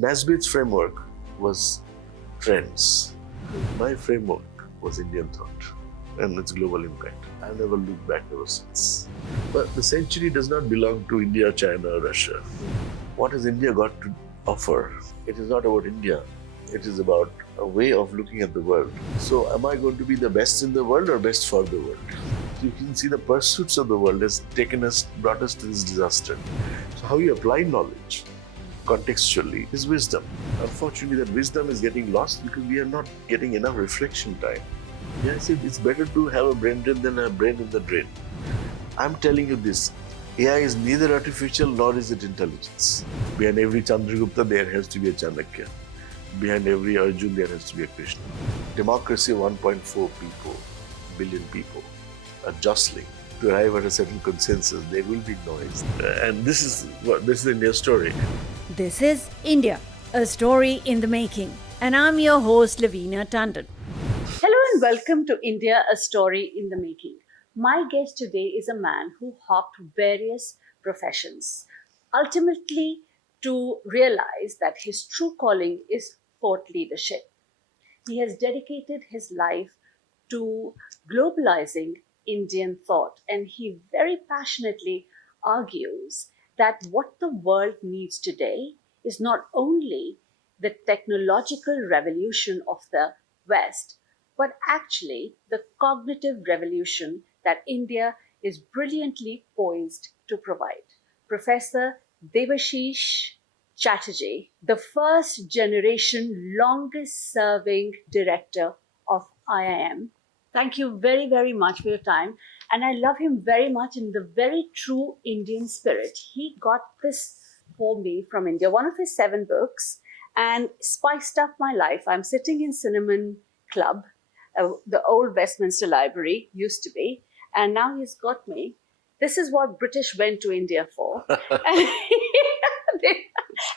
Nasbitt's framework was trends. My framework was Indian thought and its global impact. I've never looked back ever since. But the century does not belong to India, China, or Russia. What has India got to offer? It is not about India. It is about a way of looking at the world. So am I going to be the best in the world or best for the world? You can see the pursuits of the world has brought us to this disaster. So how you apply knowledge contextually is wisdom. Unfortunately, that wisdom is getting lost because we are not getting enough reflection time. Yeah, I said it's better to have a brain drain than a brain in the drain. I'm telling you this, AI is neither artificial nor is it intelligence. Behind every Chandragupta, there has to be a Chanakya. Behind every Arjun, there has to be a Krishna. Democracy of 1.4 billion people are jostling to arrive at a certain consensus. There will be noise. And this is India's story. This is India, a story in the making. And I'm your host, Lavina Tandon. Hello and welcome to India, a story in the making. My guest today is a man who hopped various professions, ultimately to realize that his true calling is thought leadership. He has dedicated his life to globalizing Indian thought, and he very passionately argues that what the world needs today is not only the technological revolution of the West, but actually the cognitive revolution that India is brilliantly poised to provide. Professor Debashis Chatterjee, the first generation longest serving director of IIM. Thank you very, very much for your time. And I love him very much in the very true Indian spirit. He got this for me from India, one of his 7 books, and spiced up my life. I'm sitting in Cinnamon Club, the old Westminster Library used to be, and now he's got me. This is what British went to India for.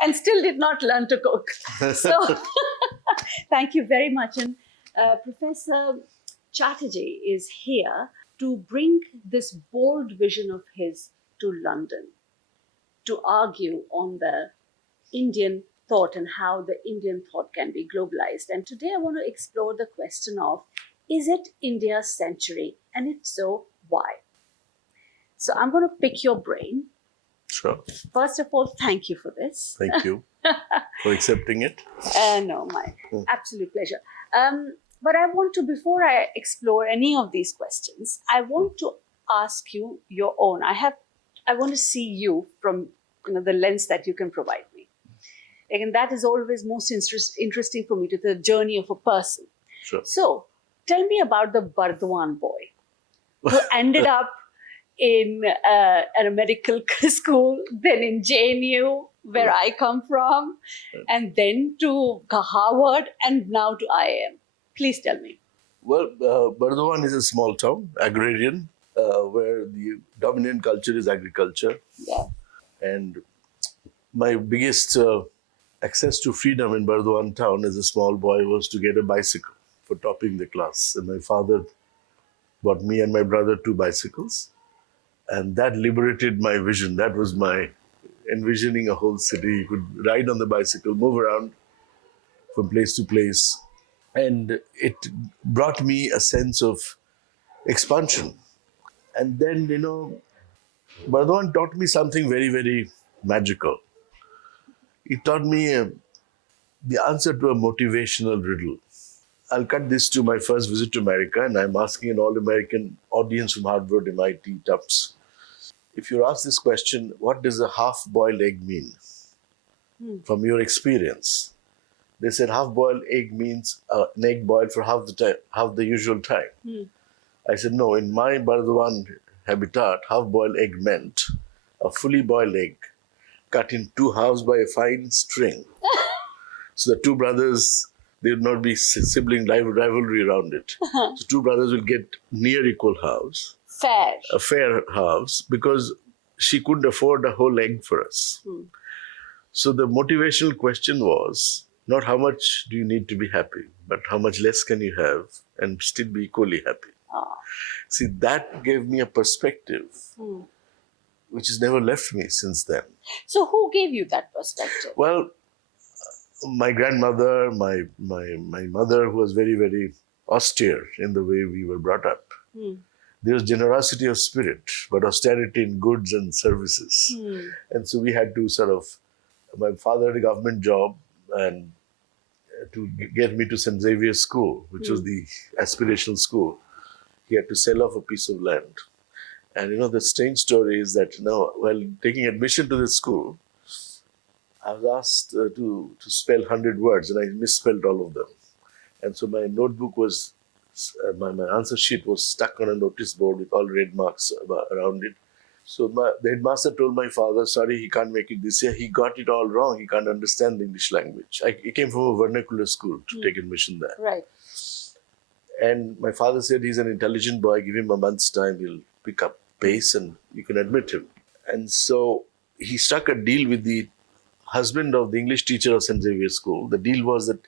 And still did not learn to cook. So thank you very much. And Professor Chatterjee is here to bring this bold vision of his to London, to argue on the Indian thought and how the Indian thought can be globalized. And today I want to explore the question of, is it India's century? And if so, why? So I'm going to pick your brain. Sure. First of all, thank you for this. Thank you for accepting it. No, my absolute pleasure. But I want to, before I explore any of these questions, I want to ask you your own. I want to see you from the lens that you can provide me. And that is always most interesting for me, to the journey of a person. Sure. So tell me about the Bardwan boy who ended up in a medical school, then in JNU, where I come from, and then to Harvard, and now to IIM. Please tell me. Well, Bardwan is a small town, agrarian, where the dominant culture is agriculture. Yeah. And my biggest access to freedom in Bardwan town as a small boy was to get a bicycle for topping the class. And my father bought me and my brother 2 bicycles. And that liberated my vision. That was my envisioning a whole city. You could ride on the bicycle, move around from place to place. And it brought me a sense of expansion. And then, Bardwan taught me something very, very magical. It taught me the answer to a motivational riddle. I'll cut this to my first visit to America, and I'm asking an all-American audience from Harvard, MIT, Tufts. If you're asked this question, what does a half-boiled egg mean? From your experience. They said half-boiled egg means an egg boiled for half the usual time. I said, no, in my Bardwan habitat, half-boiled egg meant a fully boiled egg cut in 2 halves by a fine string. So the 2 brothers, there would not be sibling rivalry around it. So 2 brothers will get near equal halves. Fair halves, because she couldn't afford a whole egg for us. So the motivational question was not how much do you need to be happy, but how much less can you have and still be equally happy. See, that gave me a perspective which has never left me since then. So who gave you that perspective? Well, my grandmother, my mother, who was very, very austere in the way we were brought up. There was generosity of spirit, but austerity in goods and services. And so we had to my father had a government job, and to get me to St. Xavier's School, which was the aspirational school, he had to sell off a piece of land. And the strange story is that, while taking admission to this school, I was asked to spell 100 words, and I misspelled all of them. And so my notebook was, my answer sheet was stuck on a notice board with all red marks around it. So the headmaster told my father, sorry, he can't make it this year. He got it all wrong. He can't understand the English language. He came from a vernacular school to take admission there. Right. And my father said, he's an intelligent boy. Give him a month's time. He'll pick up pace and you can admit him. And so he struck a deal with the husband of the English teacher of St. Xavier's School. The deal was that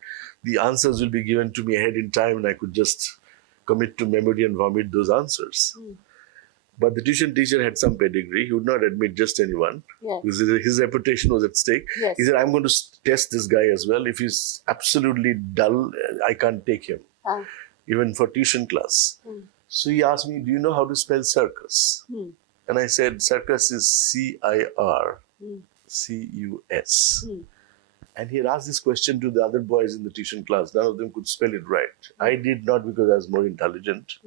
the answers will be given to me ahead in time and I could just commit to memory and vomit those answers. But the tuition teacher had some pedigree. He would not admit just anyone. Yes. Because his reputation was at stake. Yes. He said, I'm going to test this guy as well. If he's absolutely dull, I can't take him, even for tuition class. So he asked me, do you know how to spell circus? And I said, circus is C-I-R-C-U-S. And he had asked this question to the other boys in the tuition class. None of them could spell it right. I did not, because I was more intelligent.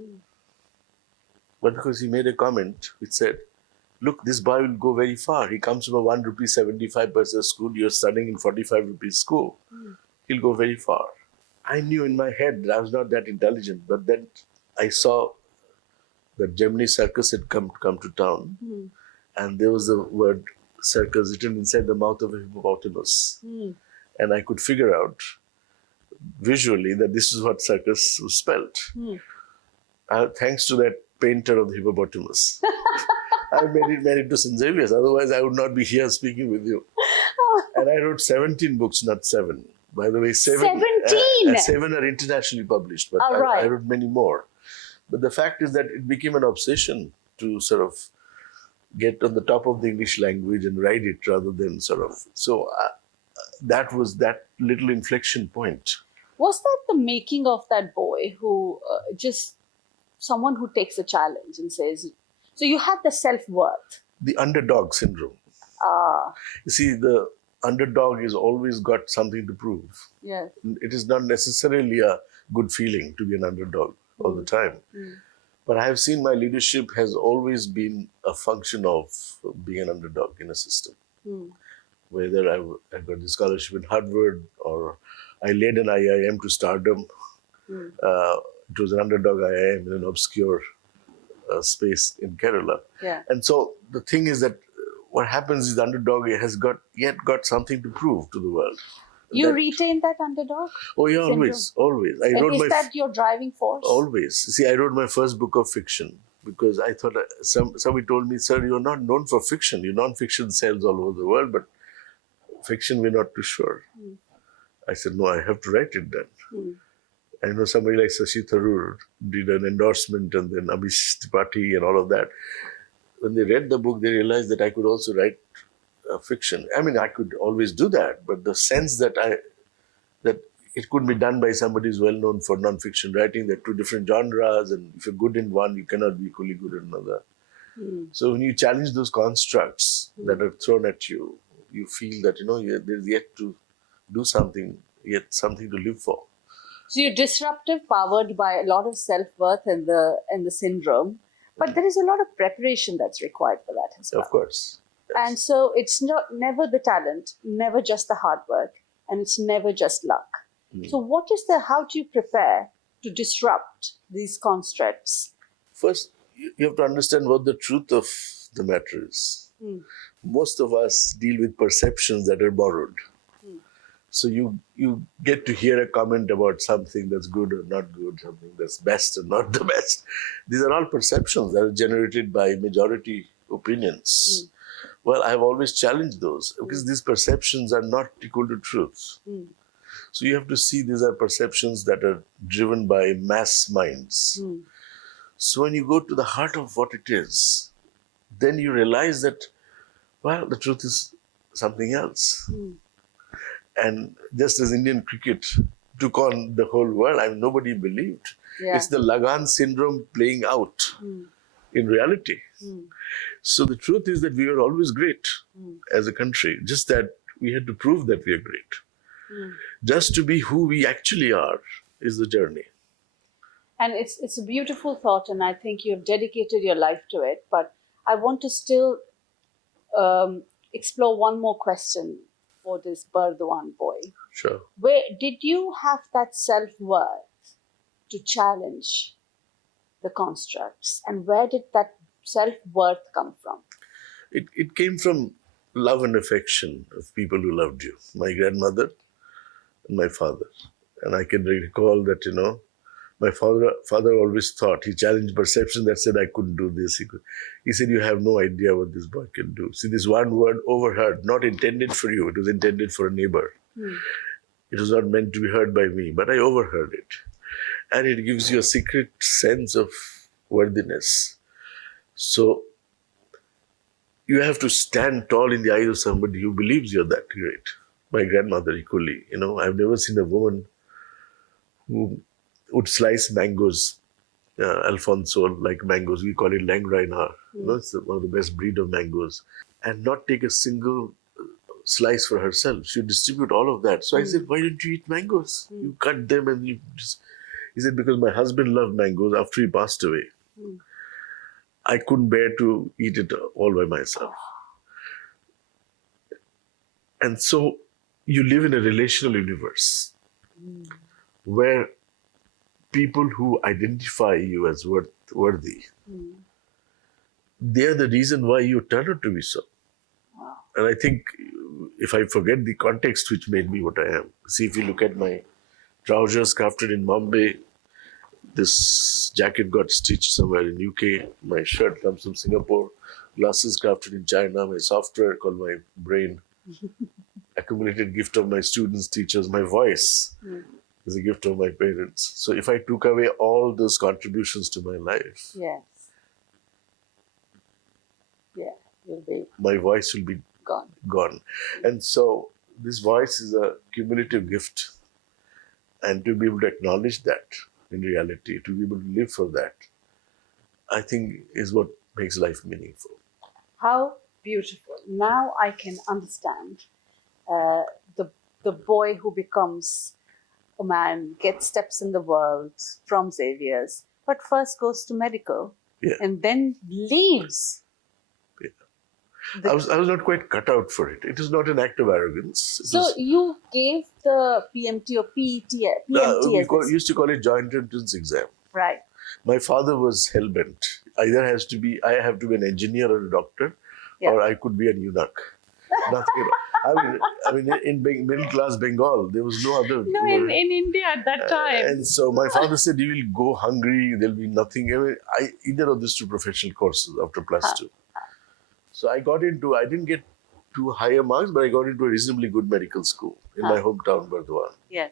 But because he made a comment which said, look, this boy will go very far. He comes from a 1 rupee 75 paisa school. You're studying in 45 rupees school. He'll go very far. I knew in my head that I was not that intelligent. But then I saw that Gemini Circus had come to town. And there was the word circus written inside the mouth of a hippopotamus. And I could figure out visually that this is what circus was spelled. Thanks to that painter of the hippopotamus. I made it to St. Xavier's. Otherwise, I would not be here speaking with you. And I wrote 17 books, not 7. By the way, 7 are internationally published, but I wrote many more. But the fact is that it became an obsession to sort of get on the top of the English language and write it rather than So that was that little inflection point. Was that the making of that boy who someone who takes a challenge and says, so you had the self-worth? The underdog syndrome. You see, the underdog has always got something to prove. Yes. It is not necessarily a good feeling to be an underdog all the time. But I have seen my leadership has always been a function of being an underdog in a system. Whether I got the scholarship in Harvard or I led an IIM to stardom. It was an underdog IIM in an obscure space in Kerala. And so the thing is that what happens is the underdog has got something to prove to the world. You retain that underdog? Oh yeah, always. Is that your driving force? Always. See, I wrote my first book of fiction because I thought, somebody told me, sir, you're not known for fiction. Your non-fiction sells all over the world, but fiction we're not too sure. I said, no, I have to write it then. I know somebody like Shashi Tharoor did an endorsement, and then Amish Tripathi and all of that. When they read the book, they realized that I could also write fiction. I mean, I could always do that, but the sense that it could be done by somebody who's well known for non-fiction writing, there are two different genres, and if you're good in one, you cannot be equally good in another. So when you challenge those constructs that are thrown at you, you feel that there's yet to do something, yet something to live for. So you're disruptive, powered by a lot of self-worth and the syndrome, but there is a lot of preparation that's required for that as well. Of course. Yes. And so it's never the talent, never just the hard work, and it's never just luck. So how do you prepare to disrupt these constructs? First, you have to understand what the truth of the matter is. Most of us deal with perceptions that are borrowed. So you get to hear a comment about something that's good or not good, something that's best or not the best. These are all perceptions that are generated by majority opinions. Well, I've always challenged those because these perceptions are not equal to truth. So you have to see these are perceptions that are driven by mass minds. So when you go to the heart of what it is, then you realize that, well, the truth is something else. And just as Indian cricket took on the whole world, I mean, nobody believed. Yeah. It's the Lagan syndrome playing out in reality. So the truth is that we were always great as a country, just that we had to prove that we are great. Just to be who we actually are is the journey. And it's a beautiful thought, and I think you have dedicated your life to it. But I want to still explore one more question for this Burdwan boy. Sure. Where did you have that self-worth to challenge the constructs, and where did that self-worth come from? It came from love and affection of people who loved you. My grandmother and my father. And I can recall that, my father always thought, he challenged perception that said I couldn't do this. He said, you have no idea what this boy can do. See, this one word, overheard, not intended for you. It was intended for a neighbor. It was not meant to be heard by me, but I overheard it. And it gives you a secret sense of worthiness. So you have to stand tall in the eyes of somebody who believes you're that great. My grandmother equally, I've never seen a woman who would slice mangoes, Alfonso, like mangoes. We call it Langrainar. It's one of the best breed of mangoes. And not take a single slice for herself. She would distribute all of that. So I said, why don't you eat mangoes? You cut them and you just... He said, because my husband loved mangoes after he passed away. I couldn't bear to eat it all by myself. And so you live in a relational universe where people who identify you as worthy, they're the reason why you turn out to be so. And I think if I forget the context which made me what I am, see, if you look at my trousers crafted in Bombay, this jacket got stitched somewhere in UK, my shirt comes from Singapore, glasses crafted in China, my software called my brain, accumulated gift of my students, teachers, my voice is a gift of my parents. So if I took away all those contributions to my life, my voice will be gone. And so this voice is a cumulative gift. And to be able to acknowledge that in reality, to be able to live for that, I think is what makes life meaningful. How beautiful. Now I can understand the boy who becomes a man, gets steps in the world from Xavier's, but first goes to medical and then leaves. I was not quite cut out for it. It is not an act of arrogance. You gave the PMT or PET. We used to call it joint entrance exam. Right. My father was hell-bent. Either I have to be an engineer or a doctor, or I could be an eunuch. Nothing. I mean, in middle-class Bengal, there was no other. No, in India at that time. And so my father said, you will go hungry, there'll be nothing. Either of these two professional courses after +2. So I didn't get too higher marks, but I got into a reasonably good medical school in my hometown, Burdwan. Yeah.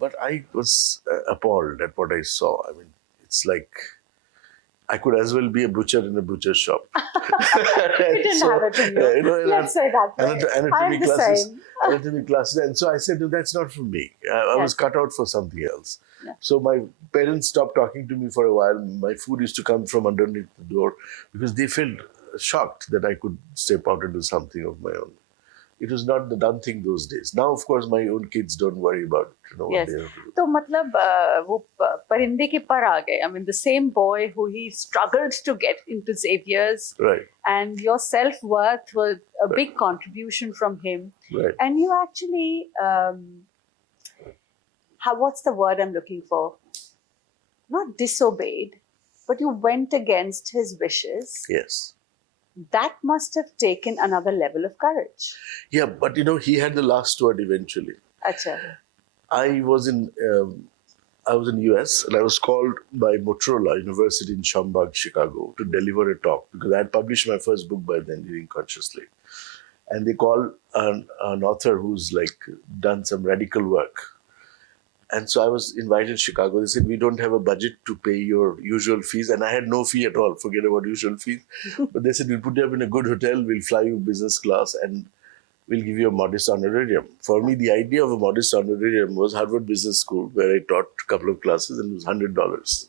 But I was appalled at what I saw. I mean, it's like I could as well be a butcher in a butcher shop. You didn't have it in you. Let's say that way. Anatomy classes. And so I said, no, that's not for me. I was cut out for something else. Yeah. So my parents stopped talking to me for a while. My food used to come from underneath the door because they felt shocked that I could step out and do something of my own. It was not the done thing those days. Now, of course, my own kids don't worry about what they have to do. So, matlab, wo parinde ke par aa gaye. I mean, the same boy who he struggled to get into Xavier's, and your self-worth was a big contribution from him. Right. And you actually, what's the word I'm looking for? Not disobeyed, but you went against his wishes. Yes. That must have taken another level of courage. Yeah, but he had the last word eventually. Achha. I was in US and I was called by Motorola University in Schaumburg, Chicago to deliver a talk because I had published my first book by then, Living Consciously. And they called an author who's like done some radical work. And so I was invited to Chicago. They said, we don't have a budget to pay your usual fees. And I had no fee at all. Forget about usual fees. But they said, we'll put you up in a good hotel. We'll fly you business class. And we'll give you a modest honorarium. For me, the idea of a modest honorarium was Harvard Business School, where I taught a couple of classes, and it was $100.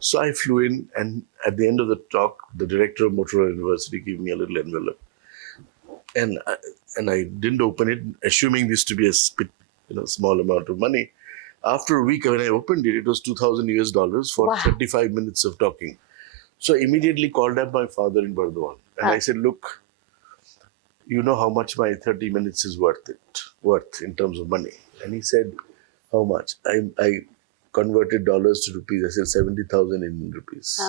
So I flew in, and at the end of the talk, the director of Motorola University gave me a little envelope. And I didn't open it, assuming this to be a small amount of money. After a week, when I opened it, it was $2,000 for Wow. 35 minutes of talking. So I immediately called up my father in Burdwan, and I said, look, you know how much my 30 minutes is worth in terms of money. And he said, how much? I converted dollars to rupees. I said 70,000 Indian rupees.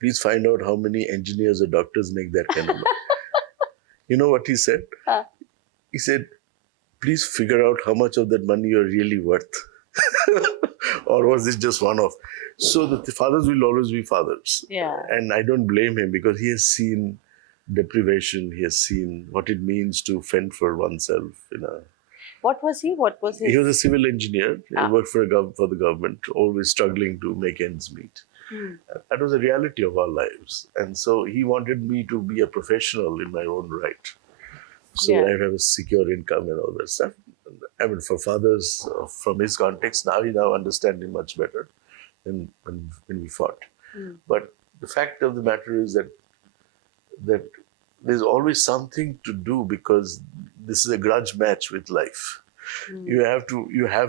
Please find out how many engineers or doctors make that kind of money. You know what he said? He said, please figure out how much of that money you're really worth. Or was this just one-off? So the fathers will always be fathers. Yeah. And I don't blame him, because he has seen deprivation. He has seen what it means to fend for oneself. What was he? What was his? He was a civil engineer. He worked for the government, always struggling to make ends meet. That was a reality of our lives. And so he wanted me to be a professional in my own right. So I have a secure income and all that stuff. I mean, for fathers from his context, we now understand him much better than when we fought. But the fact of the matter is that there's always something to do, because this is a grudge match with life. You have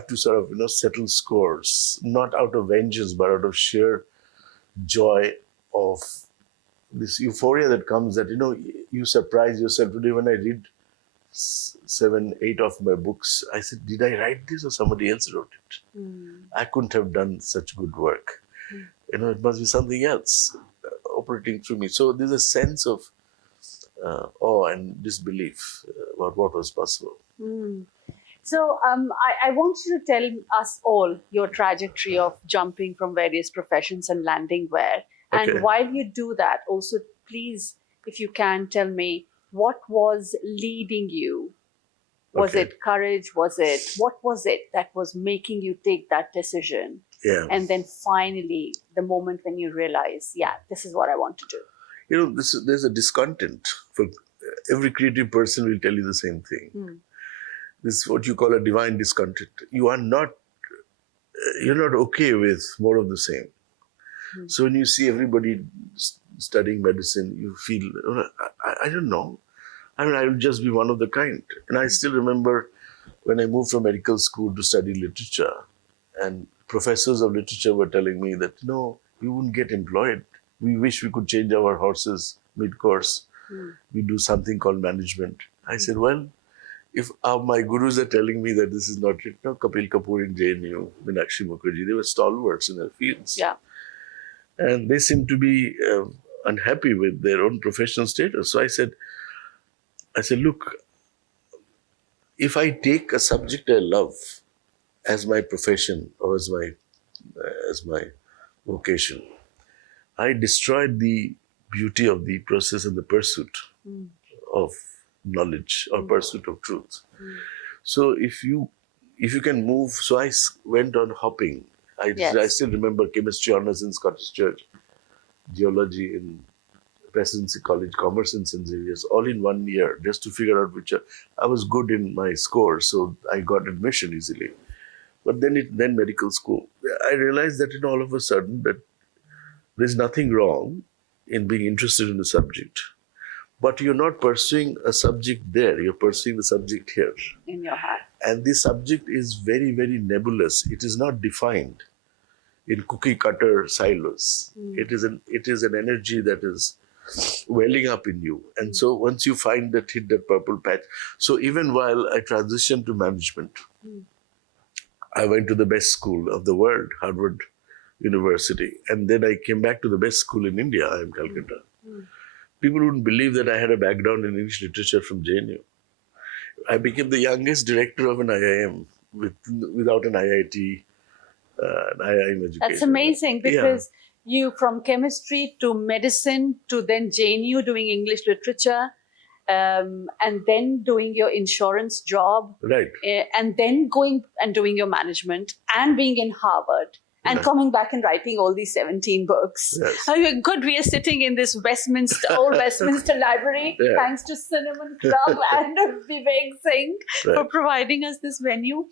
to sort of settle scores, not out of vengeance, but out of sheer joy of this euphoria that comes, that you surprise yourself. Today when I read 7, 8 of my books, I said, did I write this or somebody else wrote it? I couldn't have done such good work. It must be something else operating through me. So there's a sense of awe and disbelief about what was possible. So I want you to tell us all your trajectory of jumping from various professions and landing where. Okay. And while you do that, also please, if you can, tell me, what was leading you? Was Okay. it courage? What was it that was making you take that decision? Yeah. And then finally, the moment when you realize, this is what I want to do. There's a discontent. For every creative person will tell you the same thing. This is what you call a divine discontent. You're not okay with more of the same. So when you see everybody studying medicine, you feel, I don't know. I mean, I will just be one of the kind. And I still remember when I moved from medical school to study literature, and professors of literature were telling me that, no, you wouldn't get employed. We wish we could change our horses mid-course. We do something called management. I said, well, if my gurus are telling me that this is not it, Kapil Kapoor in JNU, Meenakshi Mukherjee, they were stalwarts in their fields. Yeah. And they seemed to be unhappy with their own professional status. So I said, look, if I take a subject I love as my profession or as my vocation, I destroyed the beauty of the process and the pursuit of knowledge or pursuit of truth. So if you can move, so I went on hopping. I still remember chemistry honors in Scottish Church, geology in Presidency College, commerce in St. Xavier's, all in 1 year, just to figure out which. I was good in my scores, so I got admission easily. But then medical school, I realized that all of a sudden that there's nothing wrong in being interested in the subject, but you're not pursuing a subject there, you're pursuing the subject here. In your heart. And this subject is very, very nebulous. It is not defined in cookie cutter silos. It is an energy that is welling up in you. And so once you find that, hit that purple patch. So even while I transitioned to management, I went to the best school of the world, Harvard University. And then I came back to the best school in India, IIM Calcutta. People wouldn't believe that I had a background in English literature from JNU. I became the youngest director of an IIM without an IIT, an IIM education. That's amazing, because you, from chemistry to medicine to then JNU doing English literature, and then doing your insurance job, Right. And then going and doing your management and being in Harvard. and coming back and writing all these 17 books. Yes. Good, we are sitting in this old Westminster library, thanks to Cinnamon Club and Vivek Singh for providing us this venue.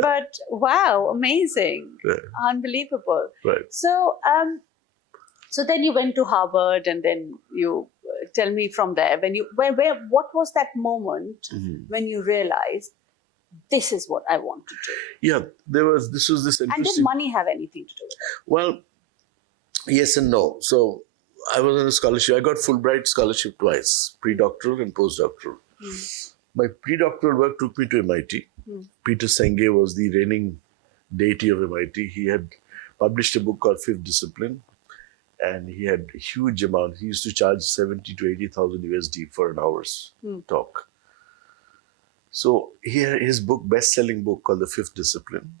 But wow, amazing, unbelievable. So, so then you went to Harvard, and then you tell me from there what was that moment when you realized this is what I want to do? Yeah, this was this interesting. And did money have anything to do with it? Well, yes and no. So I was on a scholarship. I got Fulbright scholarship twice, pre-doctoral and post-doctoral. My pre-doctoral work took me to MIT. Peter Senge was the reigning deity of MIT. He had published a book called Fifth Discipline, and he had a huge amount. He used to charge 70 to 80,000 USD for an hour's talk. So here, his book, best-selling book called The Fifth Discipline,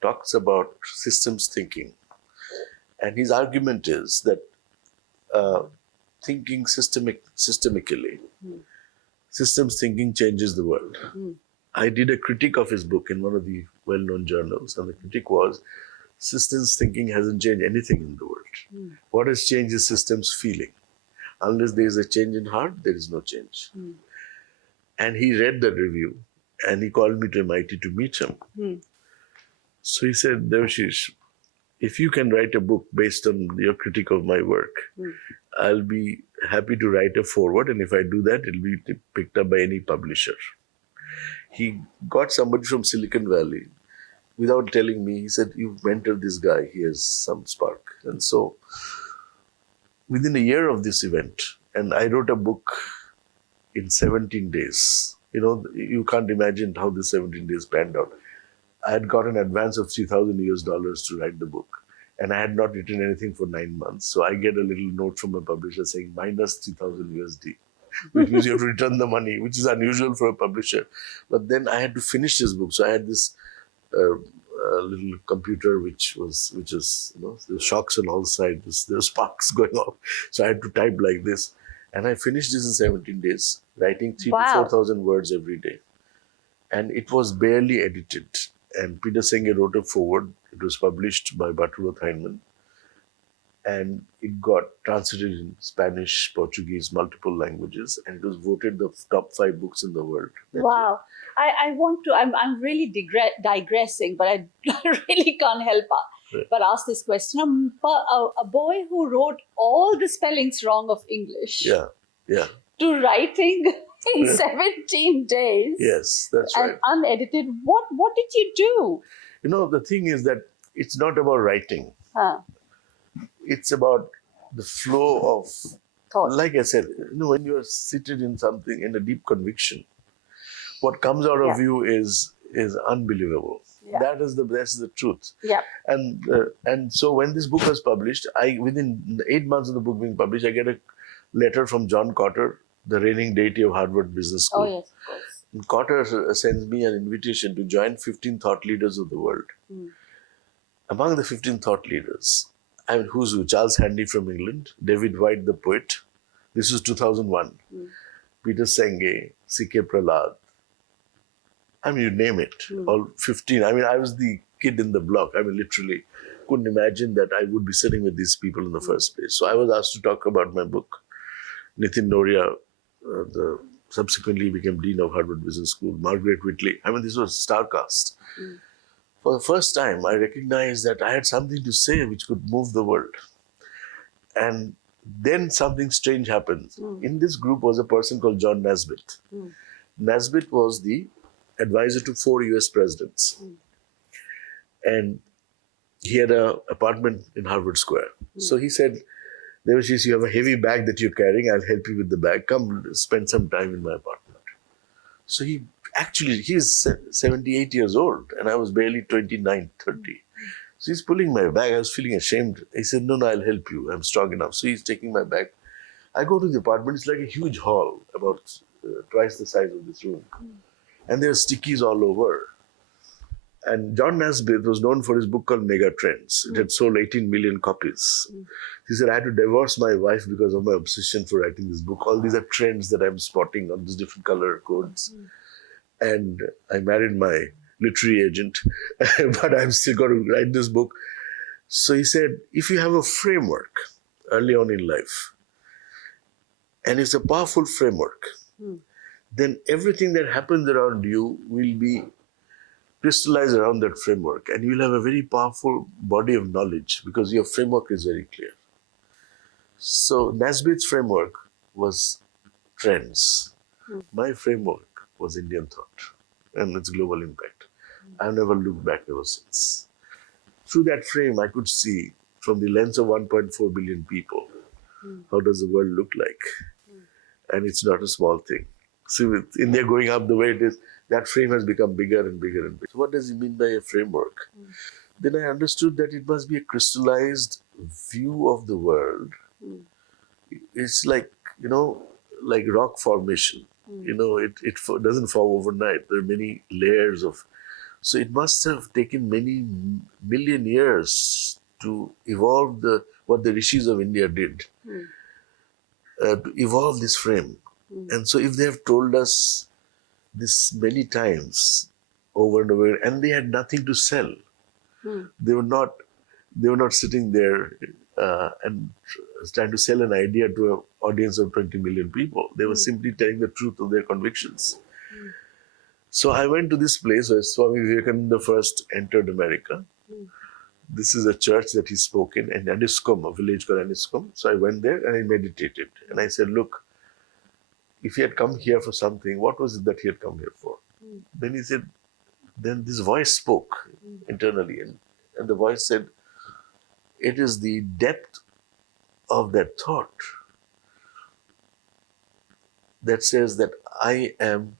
talks about systems thinking. And his argument is that thinking systemically, systems thinking changes the world. I did a critique of his book in one of the well-known journals, and the critique was, systems thinking hasn't changed anything in the world. What has changed is systems feeling. Unless there is a change in heart, there is no change. And he read that review, and he called me to MIT to meet him. So he said, Debashis, if you can write a book based on your critique of my work, I'll be happy to write a foreword, and if I do that, it'll be picked up by any publisher. He got somebody from Silicon Valley. Without telling me, he said, you've mentored this guy, he has some spark. And so, within a year of this event, and I wrote a book in 17 days. You know, you can't imagine how the 17 days panned out. I had got an advance of $3,000 US to write the book, and I had not written anything for 9 months. So I get a little note from a publisher saying minus 3,000 USD, which means you have to return the money, which is unusual for a publisher. But then I had to finish this book. So I had this little computer which was, you know, the shocks on all sides, there were sparks going off. So I had to type like this. And I finished this in 17 days, writing 3,000 to 4,000 words every day. And it was barely edited. And Peter Senge wrote a foreword. It was published by Butterworth Heinemann. And it got translated in Spanish, Portuguese, multiple languages. And it was voted the top 5 books in the world. Wow. I'm really digressing, but I really can't help but ask this question. A boy who wrote all the spellings wrong of English to writing in 17 days. Yes, that's right. And unedited. What did you do? You know, the thing is that it's not about writing. It's about the flow of thought. Like I said, you know, when you are seated in something in a deep conviction, what comes out of you is unbelievable. That is the truth. And so when this book was published, within 8 months of the book being published, I get a letter from John Cotter, the reigning deity of Harvard Business School. Oh, yes, of course. And Cotter sends me an invitation to join 15 thought leaders of the world. Among the 15 thought leaders, I mean, who's who? Charles Handy from England, David White, the poet. This was 2001. Peter Senge, C.K. Prahlad. I mean, you name it, all 15. I mean, I was the kid in the block. I mean, literally couldn't imagine that I would be sitting with these people in the first place. So I was asked to talk about my book. Nitin Noria, subsequently became Dean of Harvard Business School, Margaret Whitley. I mean, this was star cast. For the first time, I recognized that I had something to say which could move the world. And then something strange happened. In this group was a person called John Naisbitt. Naisbitt was the advisor to 4 US presidents. And he had an apartment in Harvard Square. So he said, Debashis, you have a heavy bag that you're carrying. I'll help you with the bag. Come spend some time in my apartment. So he's 78 years old, and I was barely 29, 30. So he's pulling my bag. I was feeling ashamed. He said, no, I'll help you. I'm strong enough. So he's taking my bag. I go to the apartment. It's like a huge hall, about twice the size of this room. And there are stickies all over. And John Naisbitt was known for his book called Mega Trends. It had sold 18 million copies. He said, I had to divorce my wife because of my obsession for writing this book. All these are trends that I'm spotting on these different color codes. And I married my literary agent, but I'm still going to write this book. So he said, if you have a framework early on in life, and it's a powerful framework, then everything that happens around you will be crystallized around that framework, and you'll have a very powerful body of knowledge because your framework is very clear. So Nasbitt's framework was trends. My framework was Indian thought and its global impact. I've never looked back ever since. Through that frame, I could see from the lens of 1.4 billion people, how does the world look like? And it's not a small thing. See, with India going up the way it is, that frame has become bigger and bigger and bigger. So what does he mean by a framework? Then I understood that it must be a crystallized view of the world. It's like, like rock formation. It doesn't fall overnight. There are many layers of. So it must have taken many million years to evolve what the rishis of India did, to evolve this frame. And so if they have told us this many times over and over, and they had nothing to sell, they were not sitting there and trying to sell an idea to an audience of 20 million people. They were simply telling the truth of their convictions. So I went to this place where Swami Vivekananda first entered America. This is a church that he spoke in Aniscombe, a village called Aniscombe. So I went there and I meditated. And I said, look, if he had come here for something, what was it that he had come here for? Then he said, then this voice spoke internally. And the voice said, it is the depth of that thought that says that I am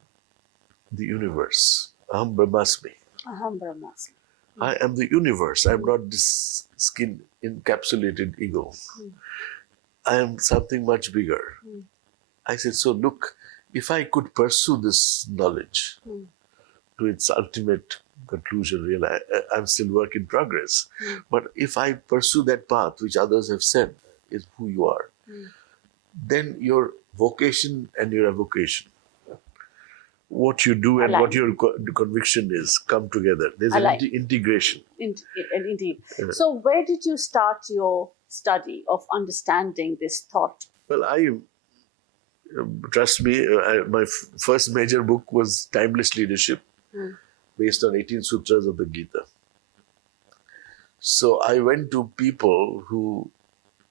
the universe. Aham Brahmasmi. Aham Brahmasmi. I am the universe. I am not this skin encapsulated ego. I am something much bigger. I said, so look, if I could pursue this knowledge to its ultimate conclusion, I'm still work in progress. But if I pursue that path, which others have said is who you are, then your vocation and your avocation, what you do and what your conviction is, come together. There's an integration. Indeed. So where did you start your study of understanding this thought? Well, trust me, my first major book was Timeless Leadership, based on 18 sutras of the Gita. So I went to people who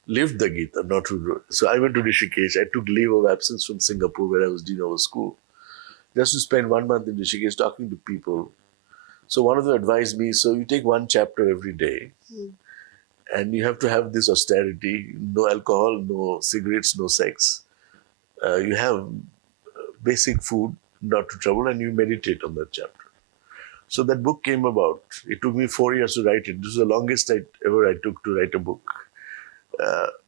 lived the Gita, not who wrote. So I went to Rishikesh. I took leave of absence from Singapore, where I was dean of a school, just to spend 1 month in Rishikesh talking to people. So one of them advised me, so you take one chapter every day, and you have to have this austerity, no alcohol, no cigarettes, no sex. You have basic food, not to trouble, and you meditate on that chapter. So that book came about. It took me 4 years to write it. This was the longest ever I took to write a book.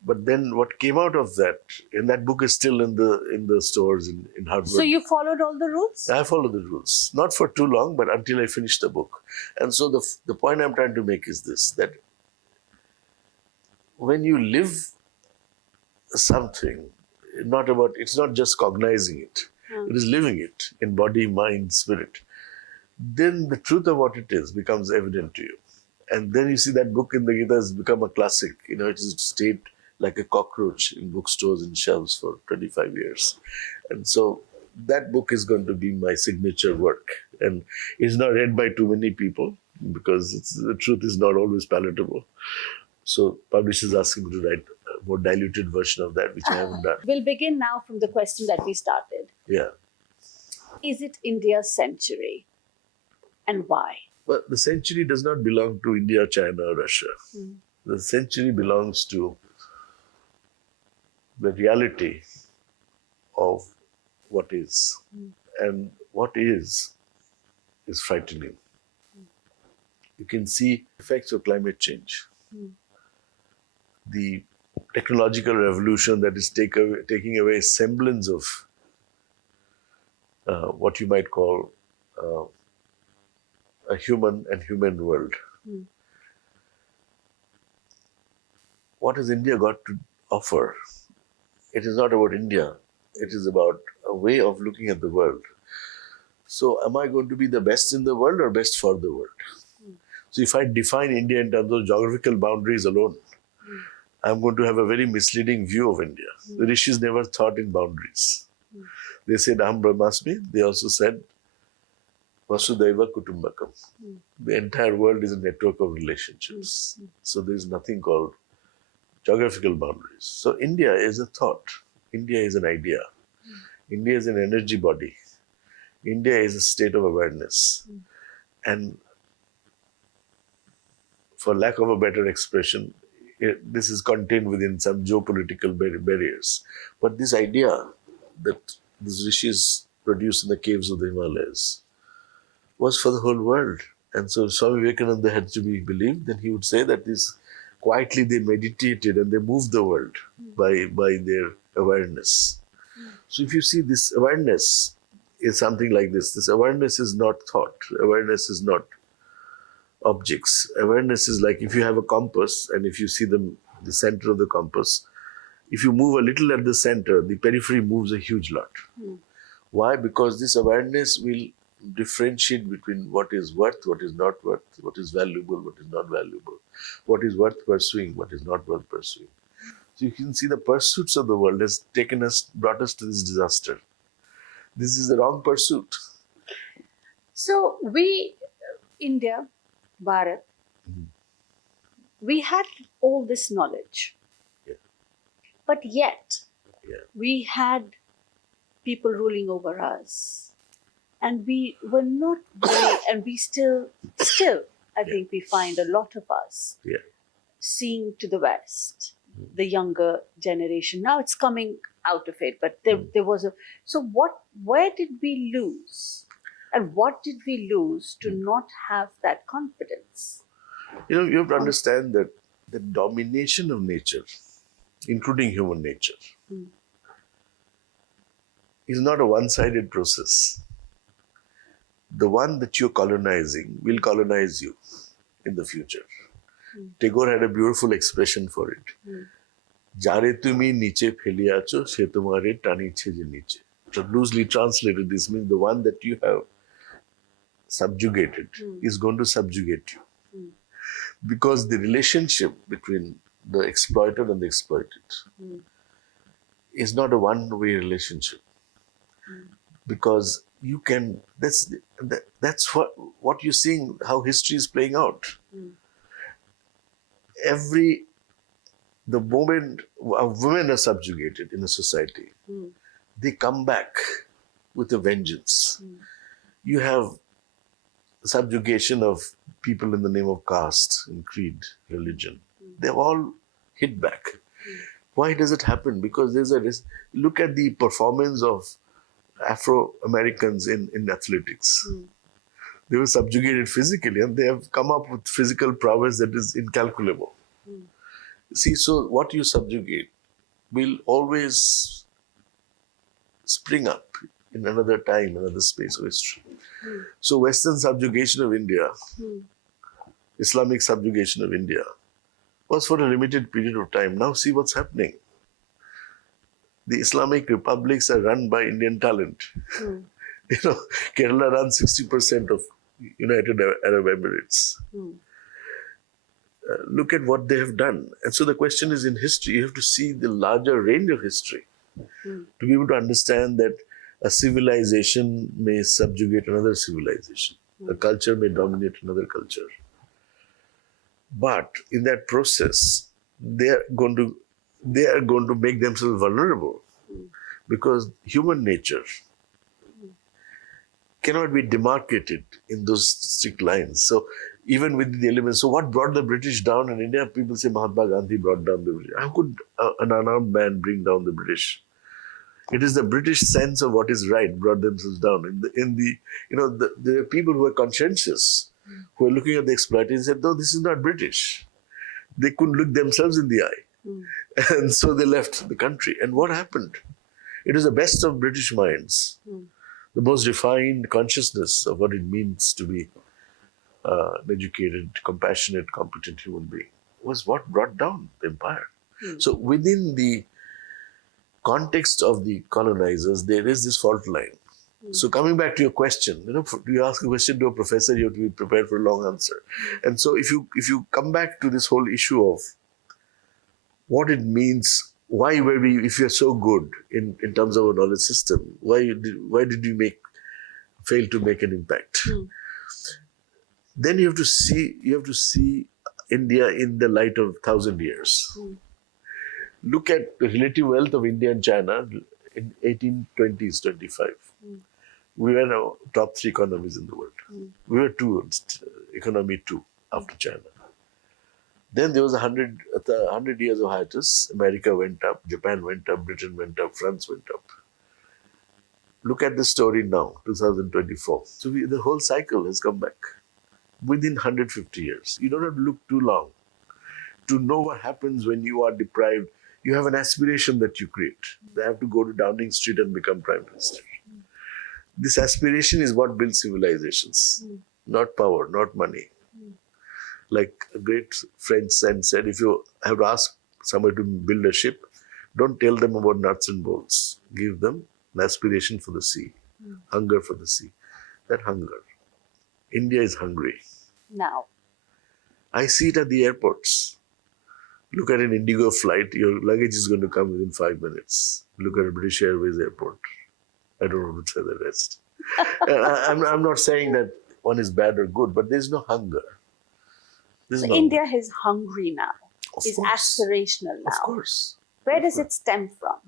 But then what came out of that, and that book is still in the stores in Harvard. So you followed all the rules? I followed the rules. Not for too long, but until I finished the book. And so the point I'm trying to make is this, that when you live something, it's not just cognizing it. It is living it in body, mind, spirit. Then the truth of what it is becomes evident to you. And then you see that book in the Gita has become a classic. It has stayed like a cockroach in bookstores and shelves for 25 years. And so that book is going to be my signature work. And it's not read by too many people because the truth is not always palatable. So publishers asking me to write a more diluted version of that, which I haven't done. We'll begin now from the question that we started. Yeah. Is it India's century? And why? But the century does not belong to India, China, or Russia. The century belongs to the reality of what is. And what is frightening. You can see effects of climate change. The technological revolution that is taking away semblance of what you might call a human and human world. What has India got to offer? It is not about India. It is about a way of looking at the world. So am I going to be the best in the world or best for the world? So if I define India in terms of geographical boundaries alone, I'm going to have a very misleading view of India. The rishis never thought in boundaries. They said Aham Brahmasmi. They also said Vasudhaiva Kutumbakam. The entire world is a network of relationships. So there is nothing called geographical boundaries. So India is a thought. India is an idea. India is an energy body. India is a state of awareness. And for lack of a better expression, this is contained within some geopolitical barriers. But this idea that these rishis produced in the caves of the Himalayas was for the whole world. And so Swami Vivekananda had to be believed. Then he would say that this quietly they meditated and they moved the world by their awareness. So if you see this awareness is something like this. This awareness is not thought. Awareness is not objects. Awareness is like if you have a compass and if you see the center of the compass, if you move a little at the center, the periphery moves a huge lot. Why? Because this awareness will differentiate between what is worth, what is not worth, what is valuable, what is not valuable, what is worth pursuing, what is not worth pursuing. So you can see the pursuits of the world has brought us to this disaster. This is the wrong pursuit. So we, India, Bharat, we had all this knowledge. Yeah. But yet, Yeah. we had people ruling over us. And we were not very, and we still, I think we find a lot of us seeing to the West, the younger generation. Now it's coming out of it, but there was a, so where did we lose? And what did we lose to not have that confidence? You have to understand that the domination of nature, including human nature, is not a one-sided process. The one that you're colonizing will colonize you in the future. Tagore had a beautiful expression for it. Jare tumi niche pheliacho, she tumare taniche je niche. So loosely translated, this means the one that you have subjugated is going to subjugate you. Because the relationship between the exploited and the exploited is not a one-way relationship. Because you can, that's what you're seeing, how history is playing out. The moment women are subjugated in a society, they come back with a vengeance. You have subjugation of people in the name of caste and creed, religion. They've all hit back. Why does it happen? Because look at the performance of Afro-Americans in athletics. They were subjugated physically and they have come up with physical prowess that is incalculable. See, so what you subjugate will always spring up in another time, another space of history. So Western subjugation of India, Islamic subjugation of India, was for a limited period of time. Now see what's happening. The Islamic republics are run by Indian talent. Kerala runs 60% of United Arab Emirates. Look at what they have done. And so the question is, in history, you have to see the larger range of history to be able to understand that a civilization may subjugate another civilization. A culture may dominate another culture. But in that process, they are going to make themselves vulnerable because human nature cannot be demarcated in those strict lines. So even with the elements, so what brought the British down in India? People say Mahatma Gandhi brought down the British. How could an unarmed man bring down the British? It is the British sense of what is right brought themselves down. There are people who are conscientious, who are looking at the exploitation and said, no, this is not British. They couldn't look themselves in the eye. And so they left the country. And what happened? It was the best of British minds, the most refined consciousness of what it means to be an educated, compassionate, competent human being was what brought down the empire. So within the context of the colonizers, there is this fault line. So coming back to your question, you ask a question to a professor, you have to be prepared for a long answer. And so if you come back to this whole issue of what it means, why were we, if you're so good in terms of our knowledge system, why did you fail to make an impact? Then you have to see India in the light of 1,000 years. Look at the relative wealth of India and China in 1820s, 25. We were now top 3 economies in the world. We were economy 2 after China. Then there was 100 years of hiatus. America went up, Japan went up, Britain went up, France went up. Look at the story now, 2024. So the whole cycle has come back within 150 years. You don't have to look too long to know what happens when you are deprived. You have an aspiration that you create. They have to go to Downing Street and become Prime Minister. This aspiration is what builds civilizations, not power, not money. Like a great French saint said, if you have to ask somebody to build a ship, don't tell them about nuts and bolts. Give them an aspiration for the sea, hunger for the sea. That hunger. India is hungry. Now. I see it at the airports. Look at an Indigo flight, your luggage is going to come within 5 minutes. Look at a British Airways airport. I don't want to say the rest. I'm not saying that one is bad or good, but there's no hunger. So India is hungry now, is aspirational now. Of course. Where does it stem from?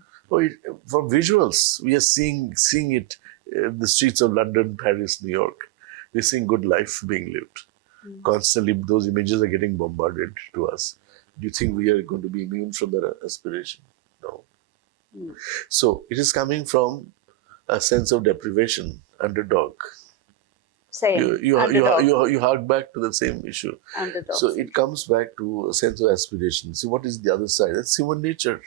From visuals. We are seeing it in the streets of London, Paris, New York. We're seeing good life being lived. Constantly, those images are getting bombarded to us. Do you think we are going to be immune from that aspiration? No. So it is coming from a sense of deprivation, underdog. Same. You hark back to the same issue. Underdog. So it comes back to a sense of aspiration. See, what is the other side? That's human nature.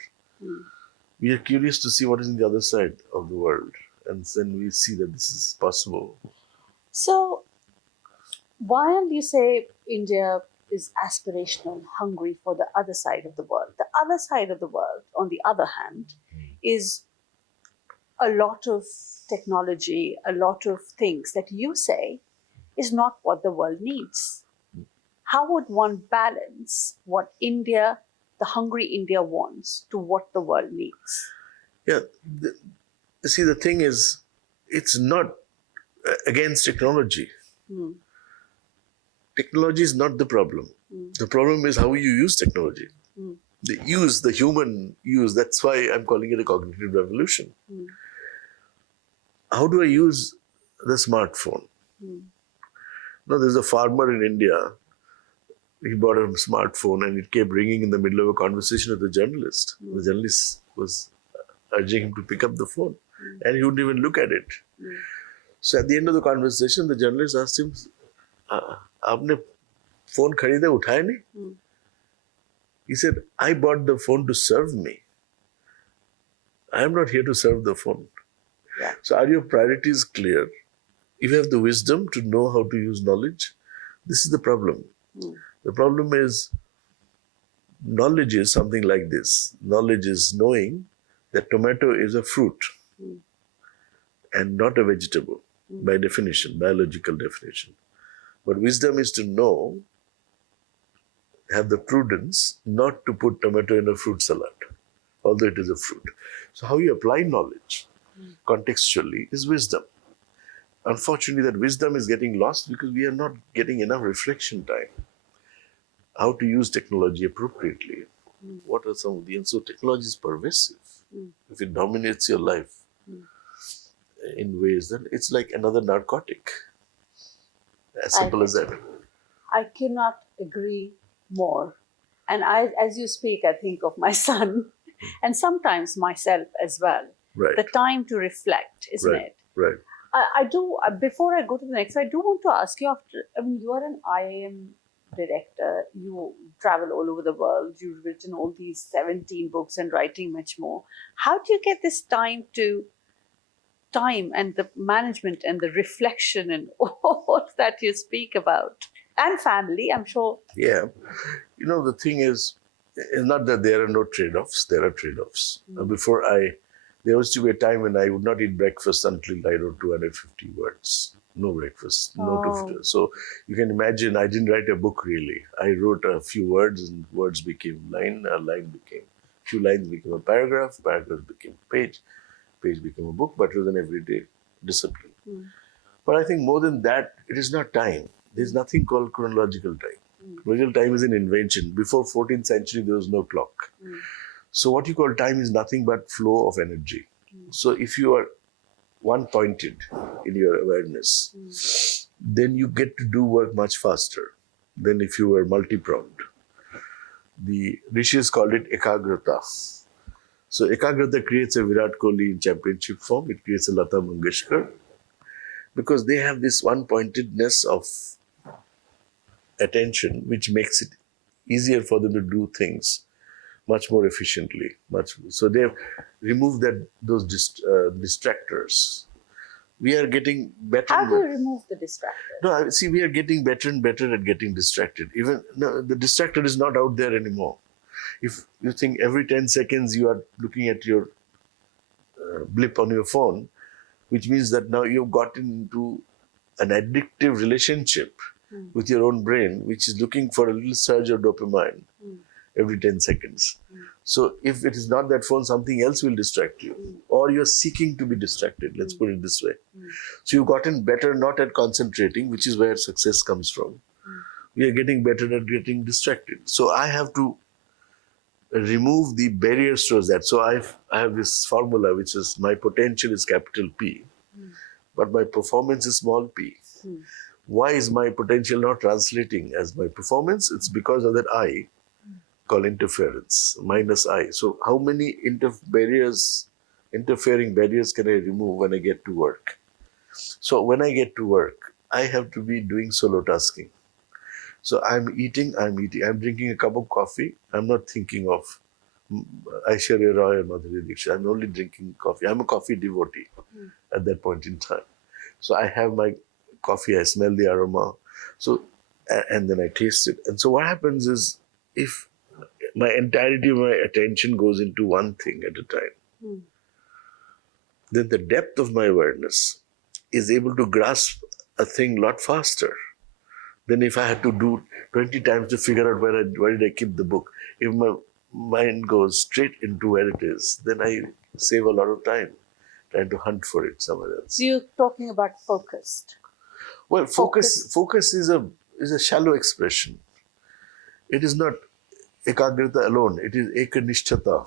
We are curious to see what is in the other side of the world. And then we see that this is possible. So, while you say India is aspirational, hungry for the other side of the world, the other side of the world, on the other hand, is a lot of technology, a lot of things that you say is not what the world needs. How would one balance what India, the hungry India wants, to what the world needs? Yeah. See, the thing is, it's not against technology. Technology is not the problem. The problem is how you use technology. The human use. That's why I'm calling it a cognitive revolution. How do I use the smartphone? There's a farmer in India. He bought a smartphone and it kept ringing in the middle of a conversation with the journalist. The journalist was urging him to pick up the phone and he wouldn't even look at it. So at the end of the conversation, the journalist asked him, "Aapne phone kharida, uthaya nahi?" He said, "I bought the phone to serve me. I am not here to serve the phone." Yeah. So are your priorities clear? If you have the wisdom to know how to use knowledge, this is the problem. The problem is, knowledge is something like this. Knowledge is knowing that tomato is a fruit and not a vegetable by definition, biological definition. But wisdom is to know, have the prudence not to put tomato in a fruit salad, although it is a fruit. So how you apply knowledge contextually is wisdom. Unfortunately, that wisdom is getting lost because we are not getting enough reflection time. How to use technology appropriately. What are some of the... And so technology is pervasive. If it dominates your life in ways, then it's like another narcotic. As simple as that. I cannot agree more. And as you speak, I think of my son and sometimes myself as well. Right. The time to reflect, isn't it? Right. I do, before I go to the next, I do want to ask you, you are an IIM director, you travel all over the world, you've written all these 17 books and writing much more. How do you get this time and the management and the reflection and all that you speak about? And family, I'm sure. Yeah. The thing is, it's not that there are no trade-offs, there are trade-offs. Before I There used to be a time when I would not eat breakfast until I wrote 250 words. No breakfast, no Oh. to. So you can imagine, I didn't write a book really. I wrote a few words, and words became line, a line became, few lines became a paragraph became a page became a book, but it was an everyday discipline. But I think more than that, it is not time. There's nothing called chronological time. Chronological time is an invention. Before 14th century, there was no clock. So what you call time is nothing but flow of energy. So if you are one-pointed in your awareness, then you get to do work much faster than if you were multi-pronged. The rishis called it ekagrata. So ekagrata creates a Virat Kohli in championship form. It creates a Lata Mangeshkar because they have this one-pointedness of attention, which makes it easier for them to do things much more efficiently. So they have removed those distractors. We are getting better. How do you remove the distractor? No, see, we are getting better and better at getting distracted. Even no, the distractor is not out there anymore. If you think every 10 seconds you are looking at your blip on your phone, which means that now you've gotten into an addictive relationship with your own brain, which is looking for a little surge of dopamine every 10 seconds. So if it is not that phone, something else will distract you, or you're seeking to be distracted. Let's put it this way. So you've gotten better not at concentrating, which is where success comes from. We are getting better at getting distracted. So I have to remove the barriers towards that. So I have this formula, which is my potential is capital P, but my performance is small p. Why is my potential not translating as my performance? It's because of that I called interference, minus I. So how many interfering barriers can I remove when I get to work? So when I get to work, I have to be doing solo tasking. So I'm eating, I'm drinking a cup of coffee. I'm not thinking of Aishwarya Roy or Madhuri Dixit. I'm only drinking coffee. I'm a coffee devotee at that point in time. So I have my coffee, I smell the aroma. So, and then I taste it. And so what happens is, if my entirety of my attention goes into one thing at a time, then the depth of my awareness is able to grasp a thing a lot faster than if I had to do 20 times to figure out where did I keep the book. If my mind goes straight into where it is, then I save a lot of time trying to hunt for it somewhere else. So you're talking about focused. Well, focus is a shallow expression. It is not ekagrata alone. It is ekanishtata.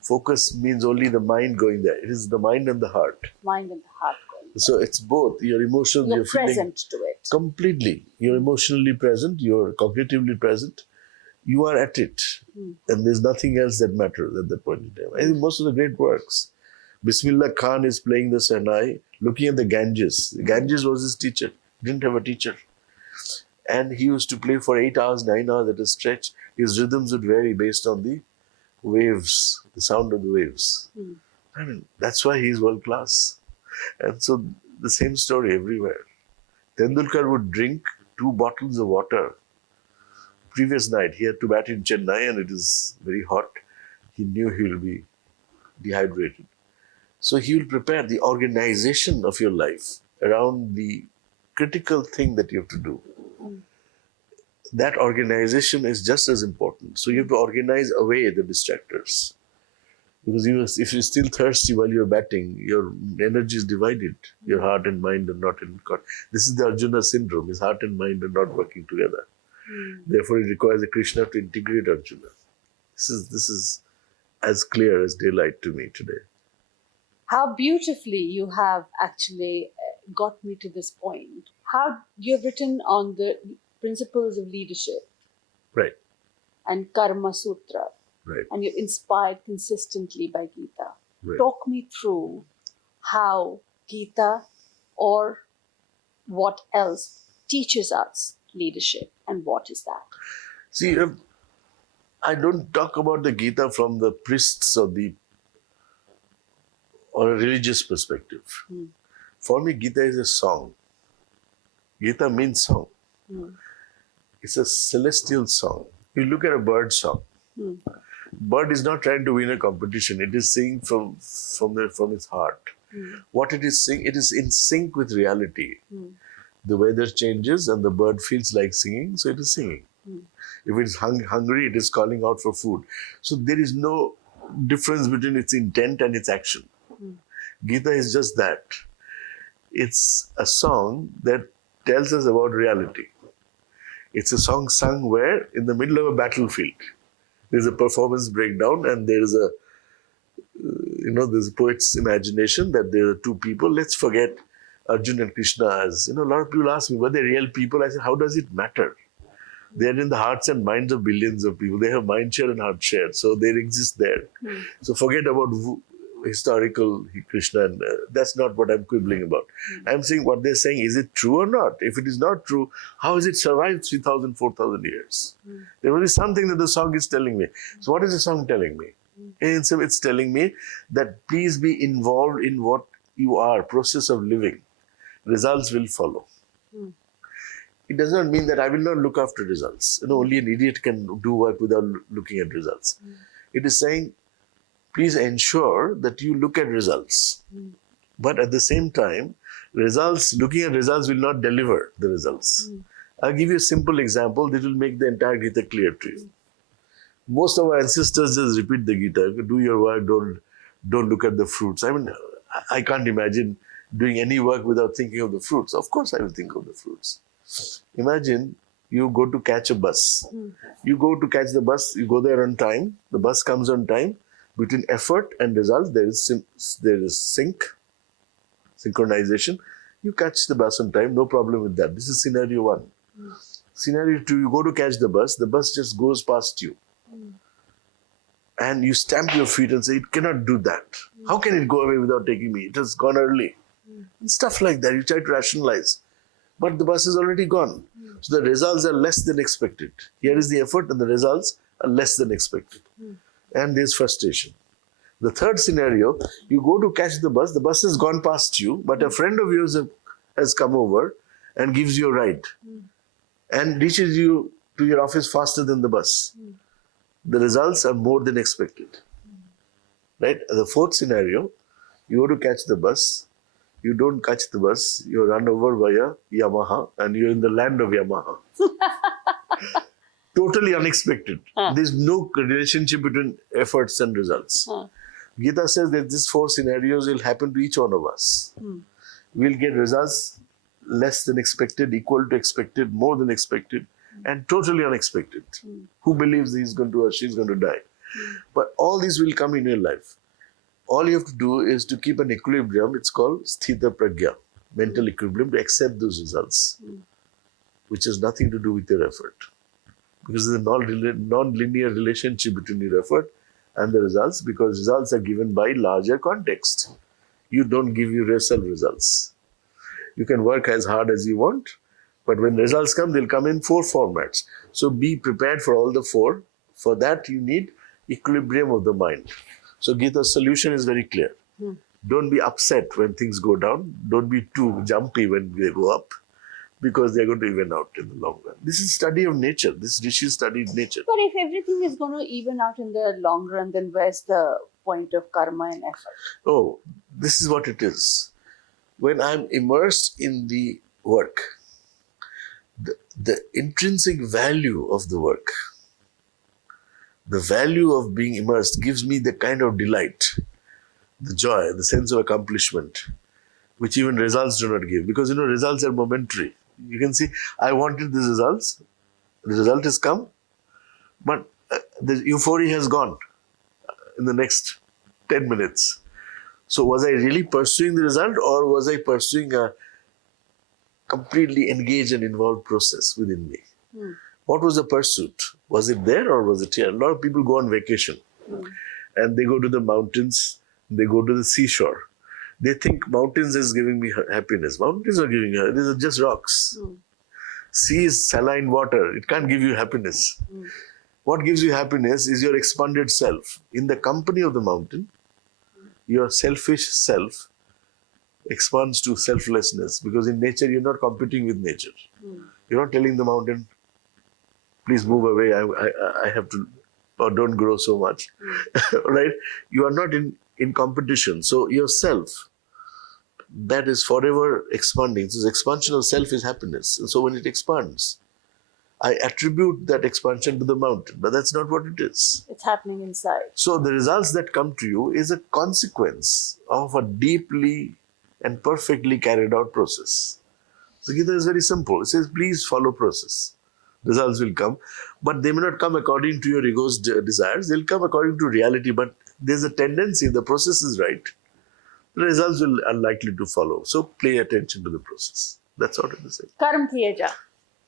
Focus means only the mind going there. It is the mind and the heart. Mind and the heart going. So it's both. Your emotions, You're your feeling, present to it. completely. You're emotionally present. You're cognitively present. You are at it. And there's nothing else that matters at that point in time. I think most of the great works. Bismillah Khan is playing the Sahnai, looking at the Ganges. The Ganges was his teacher. He didn't have a teacher. And he used to play for 8 hours, 9 hours at a stretch. His rhythms would vary based on the waves, the sound of the waves. I mean, that's why he's world class. And so the same story everywhere. Tendulkar would drink 2 bottles of water. Previous night, he had to bat in Chennai and it is very hot. He knew he will be dehydrated. So he will prepare the organization of your life around the critical thing that you have to do. That organization is just as important. So you have to organize away the distractors. Because if you're still thirsty while you're batting, your energy is divided. Your heart and mind are not in contact. This is the Arjuna syndrome. His heart and mind are not working together. Therefore, it requires a Krishna to integrate Arjuna. This is as clear as daylight to me today. How beautifully you have actually got me to this point. How you have written on the principles of leadership. Right. And Karma Sutra. Right. And you're inspired consistently by Gita. Right. Talk me through how Gita or what else teaches us leadership, and what is that? See, I don't talk about the Gita from the priests or a religious perspective. For me, Gita is a song. Gita means song. It's a celestial song. You look at a bird song. Bird is not trying to win a competition. It is singing from its heart. What it is singing, it is in sync with reality. The weather changes and the bird feels like singing, so it is singing. If it is hungry, it is calling out for food. So there is no difference between its intent and its action. Gita is just that. It's a song that tells us about reality. It's a song sung where? In the middle of a battlefield. There's a performance breakdown and there's a poet's imagination that there are two people. Let's forget Arjun and Krishna as, a lot of people ask me, were they real people? I said, how does it matter? They're in the hearts and minds of billions of people. They have mind share and heart share. So they exist there. So forget about historical Krishna. And that's not what I'm quibbling about. I'm saying what they're saying, is it true or not? If it is not true, how has it survived 3,000, 4,000 years? There will be something that the song is telling me. So what is the song telling me? It's telling me that please be involved in what you are, process of living. Results will follow. It does not mean that I will not look after results. Only an idiot can do work without looking at results. It is saying, please ensure that you look at results. But at the same time, looking at results will not deliver the results. I'll give you a simple example that will make the entire Gita clear to you. Most of our ancestors just repeat the Gita. Do your work, don't look at the fruits. I mean, I can't imagine doing any work without thinking of the fruits. Of course I will think of the fruits. Imagine you go to catch a bus. You go to catch the bus, you go there on time, the bus comes on time. Between effort and results, there is synchronization. You catch the bus on time, no problem with that. This is scenario one. Scenario two, you go to catch the bus just goes past you. And you stamp your feet and say, it cannot do that. How can it go away without taking me? It has gone early. And stuff like that. You try to rationalize. But the bus is already gone. So the results are less than expected. Here is the effort and the results are less than expected. And there's frustration. The third scenario, you go to catch the bus has gone past you, but a friend of yours has come over and gives you a ride and reaches you to your office faster than the bus. The results are more than expected. Right? The fourth scenario, you go to catch the bus, you don't catch the bus, you run over via Yamaha and you're in the land of Yamaha. Totally unexpected. There's no relationship between efforts and results. Gita says that these four scenarios will happen to each one of us. We'll get results less than expected, equal to expected, more than expected, and totally unexpected. Who believes he's going to or she's going to die? But all these will come in your life. All you have to do is to keep an equilibrium. It's called sthita pragya, mental equilibrium, to accept those results, which has nothing to do with your effort. Because there's a non-linear relationship between your effort and the results, because results are given by larger context. You don't give yourself results. You can work as hard as you want, but when results come, they'll come in 4 formats. So be prepared for all the 4. For that, you need equilibrium of the mind. So Gita's solution is very clear. Don't be upset when things go down. Don't be too jumpy when they go up, because they're going to even out in the long run. This is study of nature. This Rishi studied nature. But if everything is going to even out in the long run, then where's the point of karma and effort? Oh, this is what it is. When I'm immersed in the work, the intrinsic value of the work, the value of being immersed gives me the kind of delight, the joy, the sense of accomplishment, which even results do not give. Because, results are momentary. You can see, I wanted these results. The result has come, but the euphoria has gone in the next 10 minutes. So was I really pursuing the result, or was I pursuing a completely engaged and involved process within me? What was the pursuit? Was it there or was it here? A lot of people go on vacation and they go to the mountains, they go to the seashore. They think mountains is giving me happiness. Mountains are giving her. These are just rocks. Sea is saline water. It can't give you happiness. What gives you happiness is your expanded self. In the company of the mountain, your selfish self expands to selflessness, because in nature, you're not competing with nature. You're not telling the mountain, please move away. I have to or don't grow so much, right? You are not in competition. So yourself, that is forever expanding. So the expansion of self is happiness. And so when it expands, I attribute that expansion to the mountain, but that's not what it is. It's happening inside. So the results that come to you is a consequence of a deeply and perfectly carried out process. So Gita is very simple. It says, please follow process. Results will come, but they may not come according to your ego's desires. They'll come according to reality, but there's a tendency, the process is right. The results will unlikely to follow. So pay attention to the process. That's all it is saying. Karam kiye ja.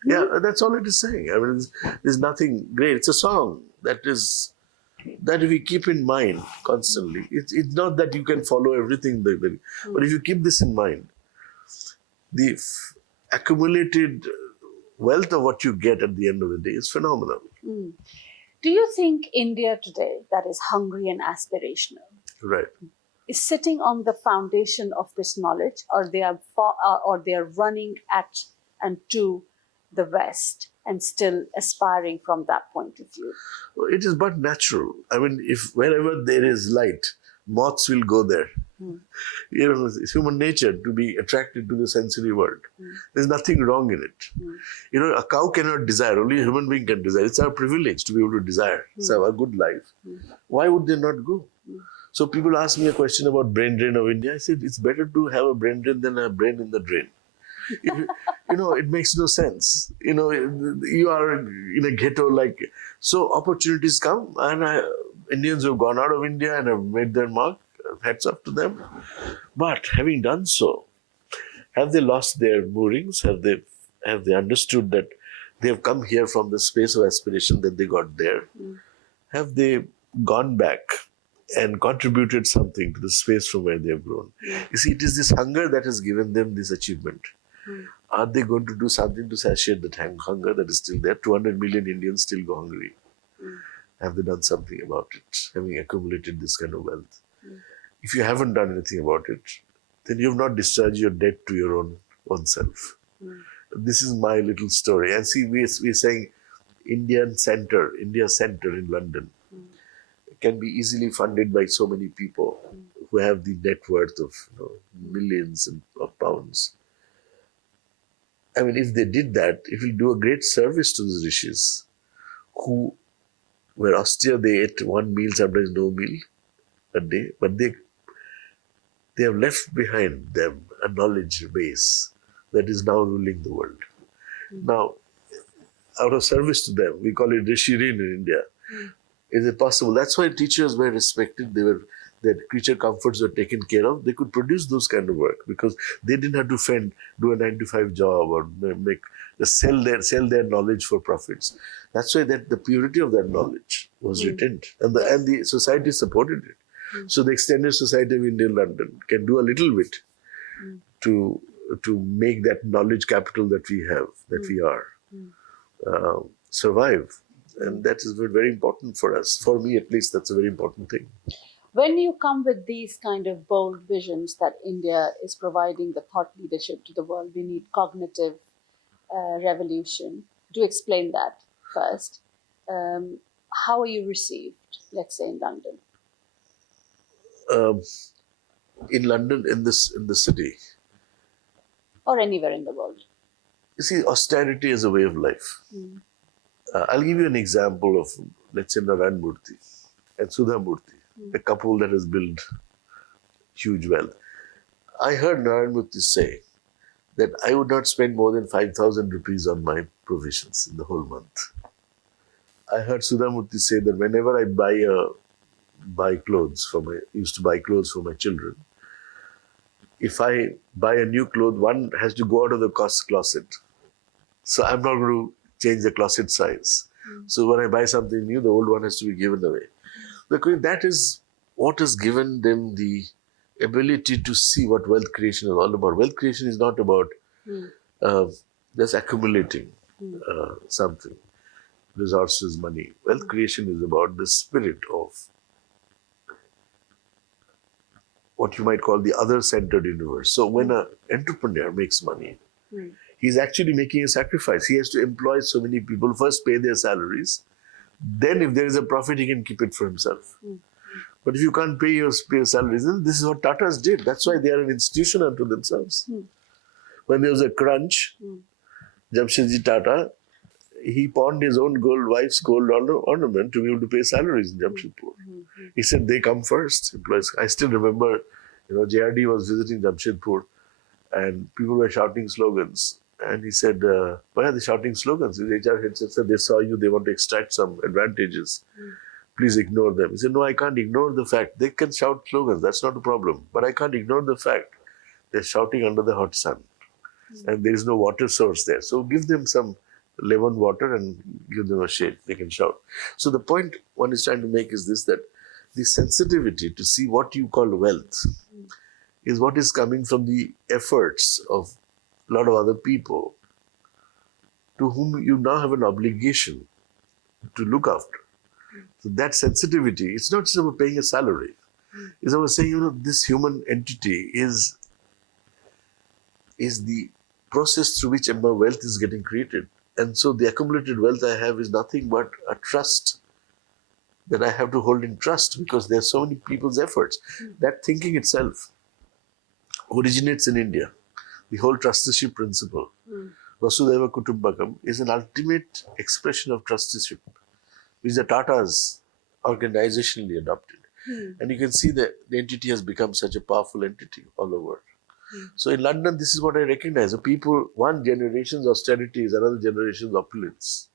Yeah, that's all it is saying. I mean, there's nothing great. It's a song that we keep in mind constantly. It's not that you can follow everything, but if you keep this in mind, the accumulated wealth of what you get at the end of the day is phenomenal. Do you think India today, that is hungry and aspirational, Right. is sitting on the foundation of this knowledge, or they are running at and to the West and still aspiring from that point of view? It is but natural. I mean, if wherever there is light, moths will go there. You know, it's human nature to be attracted to the sensory world. There's nothing wrong in it. You know, a cow cannot desire, only a human being can desire. It's our privilege to be able to desire. It's our good life. Why would they not go? So people ask me a question about brain drain of India. I said, it's better to have a brain drain than a brain in the drain. You know, it makes no sense. You know, you are in a ghetto like, so opportunities come, and Indians who have gone out of India and have made their mark, hats off to them. But having done so, have they lost their moorings? Have they understood that they have come here from the space of aspiration that they got there? Have they gone back and contributed something to the space from where they have grown? You see, it is this hunger that has given them this achievement. Are they going to do something to satiate that hunger that is still there? 200 million Indians still go hungry. Have they done something about it, having accumulated this kind of wealth? If you haven't done anything about it, then you have not discharged your debt to your own self. This is my little story. And see, we're saying India Center in London can be easily funded by so many people who have the net worth of millions of pounds. I mean, if they did that, it will do a great service to those rishis who were austere. They ate one meal, sometimes no meal a day, but they have left behind them a knowledge base that is now ruling the world. Now, out of service to them, we call it Rishirin in India. Is it possible? That's why teachers were respected. Their creature comforts were taken care of. They could produce those kind of work because they didn't have to do a 9-to-5 job or sell their knowledge for profits. That's why the purity of that knowledge was retained, and the society supported it. So the extended society of India in London can do a little bit to make that knowledge capital that we have, that we are, survive. And that is very, very important for us. For me, at least, that's a very important thing. When you come with these kind of bold visions that India is providing the thought leadership to the world, we need cognitive revolution. Do explain that first. How are you received, let's say, in London? In London, in the city, or anywhere in the world? You see, austerity is a way of life. I'll give you an example of, let's say, Narayan Murthy and Sudha Murthy, a couple that has built huge wealth. I heard Narayan Murthy say that I would not spend more than 5,000 rupees on my provisions in the whole month. I heard Sudha Murthy say that whenever I used to buy clothes for my children, if I buy a new cloth, one has to go out of the closet. So I'm not going to change the closet size. So when I buy something new, the old one has to be given away. Because that is what has given them the ability to see what wealth creation is all about. Wealth creation is not about just accumulating something, resources, money. Wealth creation is about the spirit of what you might call the other-centered universe. So when an entrepreneur makes money, he's actually making a sacrifice. He has to employ so many people, first pay their salaries, Then if there is a profit, he can keep it for himself. But if you can't pay your salaries, then this is what Tatas did. That's why they are an institution unto themselves. When there was a crunch, Jamshedji Tata, he pawned his own wife's gold ornament to be able to pay salaries in Jamshedpur. He said they come first. Employees. I still remember, JRD was visiting Jamshedpur and people were shouting slogans. And he said, why are they shouting slogans? His HR head said, they saw you, they want to extract some advantages. Please ignore them. He said, no, I can't ignore the fact. They can shout slogans, that's not a problem. But I can't ignore the fact they're shouting under the hot sun. And there is no water source there. So give them some lemon water and give them a shade. They can shout. So the point one is trying to make is this, that the sensitivity to see what you call wealth is what is coming from the efforts of a lot of other people to whom you now have an obligation to look after. So that sensitivity, it's not just about paying a salary. It's about saying, this human entity is the process through which my wealth is getting created. And so the accumulated wealth I have is nothing but a trust that I have to hold in trust because there are so many people's efforts. That thinking itself originates in India. The whole trusteeship principle, Vasudhaiva Kutumbakam, is an ultimate expression of trusteeship, which the Tatas organizationally adopted. And you can see that the entity has become such a powerful entity all over. So in London, this is what I recognize. The people, one generation's austerity is another generation's opulence.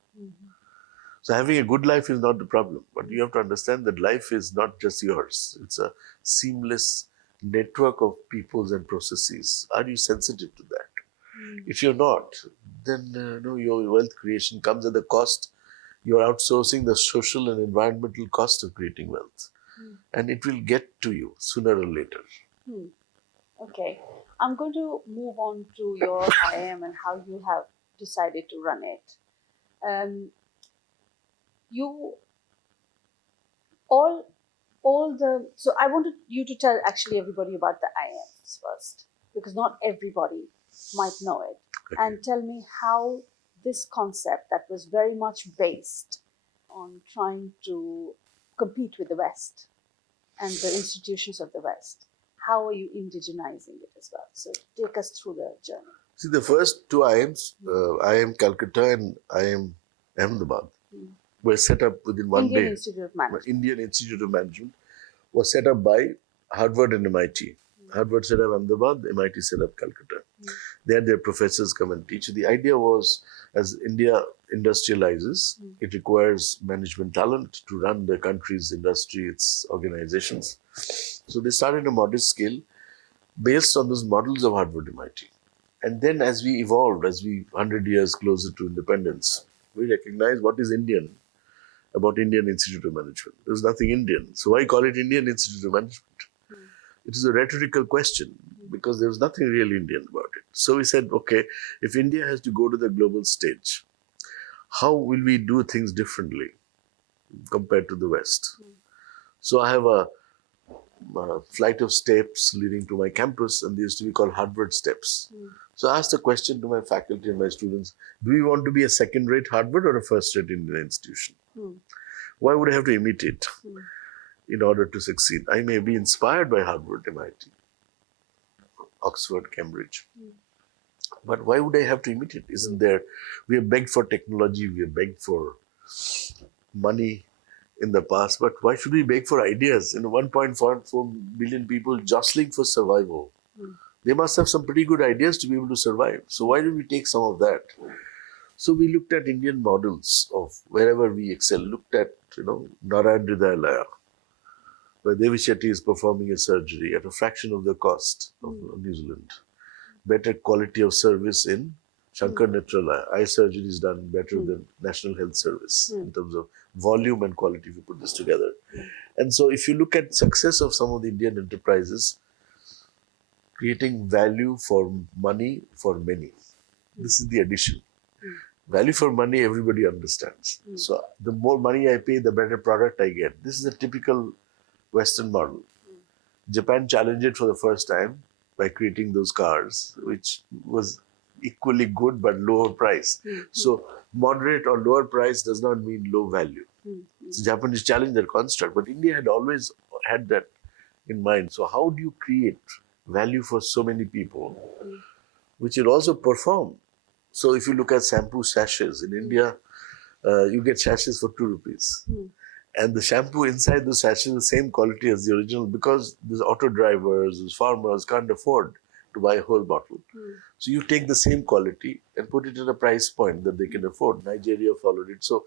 So having a good life is not the problem. But you have to understand that life is not just yours. It's a seamless network of peoples and processes. Are you sensitive to that? If you're not, then your wealth creation comes at the cost. You're outsourcing the social and environmental cost of creating wealth. And it will get to you sooner or later. Okay. I'm going to move on to your IIM and how you have decided to run it. So I wanted you to tell actually everybody about the IIMs first, because not everybody might know it. Okay. And tell me how this concept that was very much based on trying to compete with the West and the institutions of the West, how are you indigenizing it as well? So take us through the journey. See, the first two IIMs, IIM Calcutta and IIM Ahmedabad, were set up within one Indian day. Institute of Management. Indian Institute of Management was set up by Harvard and MIT. Harvard set up Ahmedabad, MIT set up Calcutta. There their professors come and teach. The idea was, as India industrializes, it requires management talent to run the country's industry, its organizations. So they started a modest scale based on those models of Harvard, MIT. And then as we evolved, as we 100 years closer to independence, we recognized what is Indian about Indian Institute of Management. There's nothing Indian. So why call it Indian Institute of Management? It is a rhetorical question because there was nothing really Indian about it. So we said, okay, if India has to go to the global stage, how will we do things differently compared to the West? So I have a flight of steps leading to my campus, and they used to be called Harvard steps. So I asked a question to my faculty and my students, do we want to be a second-rate Harvard or a first-rate Indian institution? Why would I have to imitate in order to succeed? I may be inspired by Harvard, MIT, Oxford, Cambridge. But why would I have to imitate? Isn't there, we have begged for technology, we have begged for money in the past, but why should we beg for ideas? 1.4 billion people jostling for survival. They must have some pretty good ideas to be able to survive. So why don't we take some of that? So we looked at Indian models of wherever we excel, looked at, Narayan Hridayalaya, where Devi Shetty is performing a surgery at a fraction of the cost of New Zealand. Better quality of service in Shankar Netralaya. Eye surgery is done better than National Health Service in terms of volume and quality if you put this together. And so if you look at success of some of the Indian enterprises, creating value for money for many. This is the addition. Value for money, everybody understands. So the more money I pay, the better product I get. This is a typical Western model. Japan challenged it for the first time by creating those cars, which was equally good but lower price. So moderate or lower price does not mean low value. So Japanese challenged that construct, but India had always had that in mind. So how do you create value for so many people, which will also perform? So if you look at shampoo sachets in India, you get sachets for 2 rupees. And the shampoo inside the sachet is the same quality as the original because these auto drivers, these farmers can't afford to buy a whole bottle. So you take the same quality and put it at a price point that they can afford. Nigeria followed it. So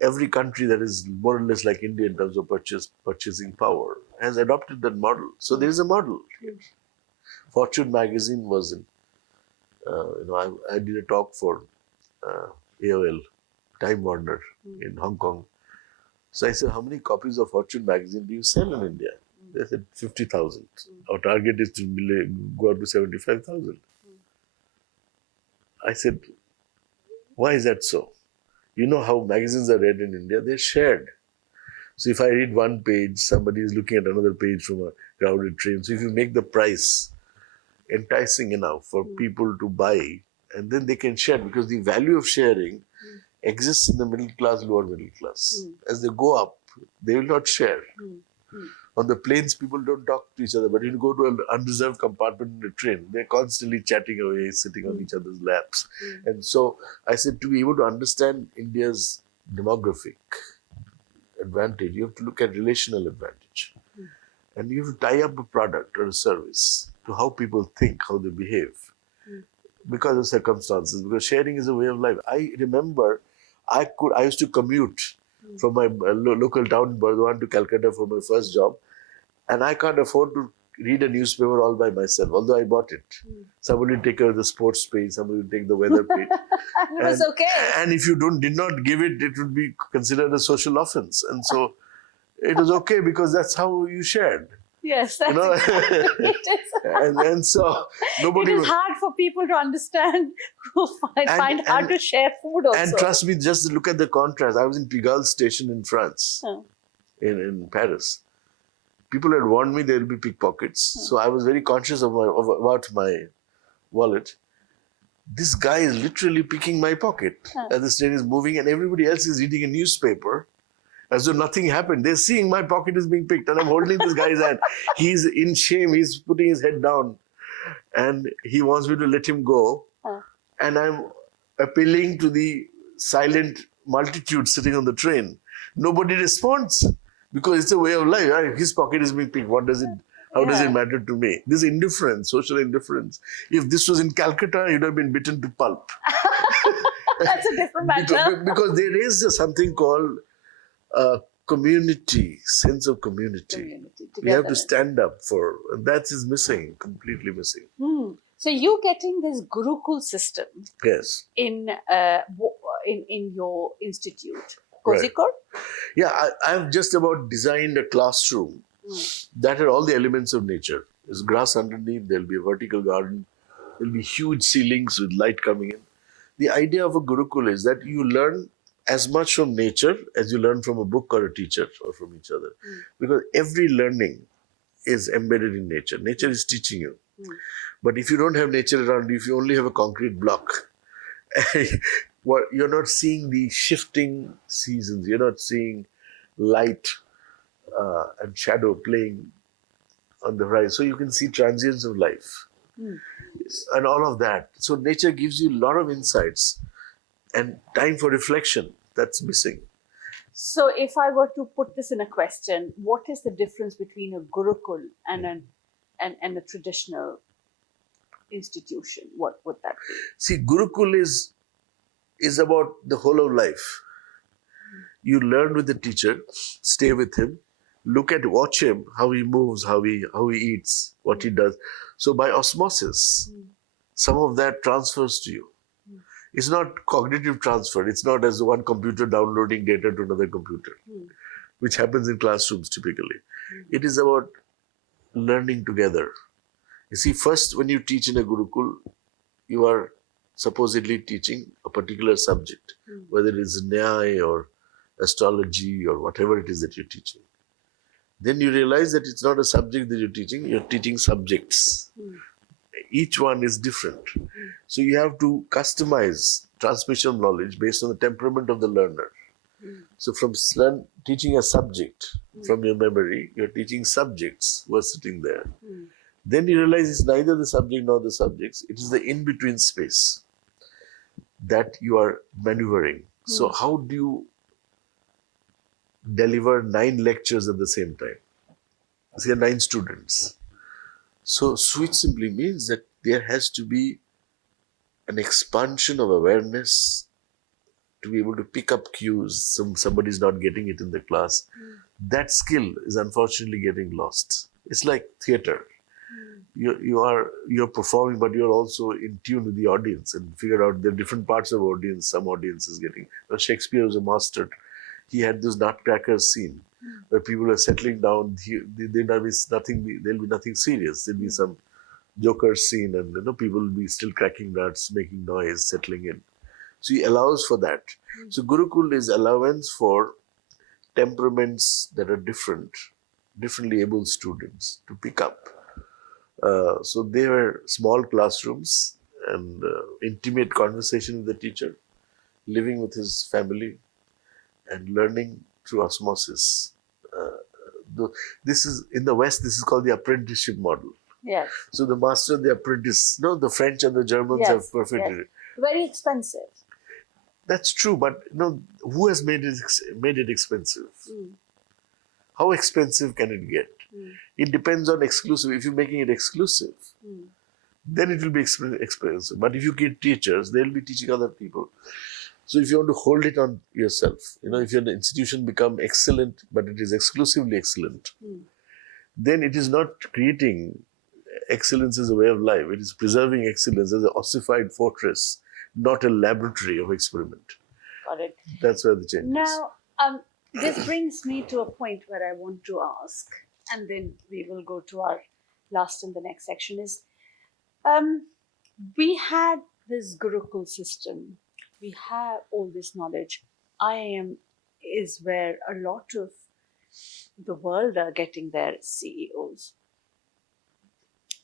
every country that is more or less like India in terms of purchasing power has adopted that model. So there is a model. Fortune magazine was in, I did a talk for AOL, Time Warner in Hong Kong. So I said, how many copies of Fortune magazine do you sell in India? They said 50,000. Our target is to go up to 75,000. I said, why is that so? You know how magazines are read in India? They're shared. So if I read one page, somebody is looking at another page from a crowded train. So if you make the price enticing enough for people to buy, and then they can share, because the value of sharing exists in the middle class, lower middle class. As they go up, they will not share. On the planes, people don't talk to each other, but you go to an unreserved compartment in the train, they're constantly chatting away, sitting on each other's laps. And so I said, to be able to understand India's demographic advantage, you have to look at relational advantage. And you have to tie up a product or a service to how people think, how they behave, because of circumstances, because sharing is a way of life. I remember I used to commute from my local town in Burdwan to Calcutta for my first job, and I can't afford to read a newspaper all by myself, although I bought it. Somebody would take care of the sports page, somebody would take the weather page. It was okay. And if you did not give it, it would be considered a social offense. And so it was okay because that's how you shared. Yes, that's exactly it is. And so nobody it is hard for people to understand who find hard to share food also. And trust me, just look at the contrast. I was in Pigalle station in France, in Paris. People had warned me there will be pickpockets. So I was very conscious about my wallet. This guy is literally picking my pocket as the train is moving, and everybody else is reading a newspaper as though nothing happened. They're seeing my pocket is being picked, and I'm holding this guy's hand. He's in shame. He's putting his head down, and he wants me to let him go. And I'm appealing to the silent multitude sitting on the train. Nobody responds because it's a way of life. Right? His pocket is being picked. What does it? How does it matter to me? This indifference, social indifference. If this was in Calcutta, you'd have been bitten to pulp. That's a different matter. Because there is something called community, sense of community. We have to stand up for, and that is missing, completely missing. So you getting this Gurukul system in your institute, Kozhikode? Right. Yeah, I've just about designed a classroom that had all the elements of nature. There's grass underneath, there'll be a vertical garden, there'll be huge ceilings with light coming in. The idea of a Gurukul is that you learn as much from nature as you learn from a book or a teacher or from each other. Because every learning is embedded in nature. Nature is teaching you. But if you don't have nature around you, if you only have a concrete block, you're not seeing the shifting seasons. You're not seeing light and shadow playing on the horizon. So you can see transience of life and all of that. So nature gives you a lot of insights and time for reflection. That's missing. So if I were to put this in a question, what is the difference between a Gurukul and a traditional institution? What would that be? See, Gurukul is about the whole of life. You learn with the teacher, stay with him, watch him, how he moves, how he eats, what he does. So by osmosis, some of that transfers to you. It's not cognitive transfer. It's not as one computer downloading data to another computer, which happens in classrooms typically. It is about learning together. You see, first when you teach in a Gurukul, you are supposedly teaching a particular subject, whether it is Nyaya or astrology or whatever it is that you're teaching. Then you realize that it's not a subject that you're teaching subjects. Each one is different. So you have to customize transmission of knowledge based on the temperament of the learner. So from teaching a subject from your memory, you're teaching subjects who are sitting there. Then you realize it's neither the subject nor the subjects. It is the in-between space that you are maneuvering. So how do you deliver 9 lectures at the same time? There are 9 students. So switch simply means that there has to be an expansion of awareness to be able to pick up cues. Somebody's not getting it in the class. That skill is unfortunately getting lost. It's like theater. You're performing, but you're also in tune with the audience and figure out the different parts of audience. Some audience is getting. Well, Shakespeare was a master. He had this nutcracker scene where people are settling down. There'll be nothing serious. There'll be some joker scene, and people will be still cracking nuts, making noise, settling in. So he allows for that. So Gurukul is allowance for temperaments that are differently able students to pick up. So they were small classrooms and intimate conversation with the teacher, living with his family and learning through osmosis. This is in the West, this is called the apprenticeship model. Yes. So the master and the apprentice, the French and the Germans have perfected it. Very expensive. That's true, but who has made it expensive? How expensive can it get? It depends on exclusive. If you're making it exclusive, then it will be expensive. But if you get teachers, they'll be teaching other people. So if you want to hold it on yourself, if your institution become excellent, but it is exclusively excellent, then it is not creating excellence as a way of life. It is preserving excellence as an ossified fortress, not a laboratory of experiment. Got it. That's where the change is. Now, this brings me to a point where I want to ask, and then we will go to our last in the next section is, we had this Gurukul system. We have all this knowledge. IIM is where a lot of the world are getting their CEOs.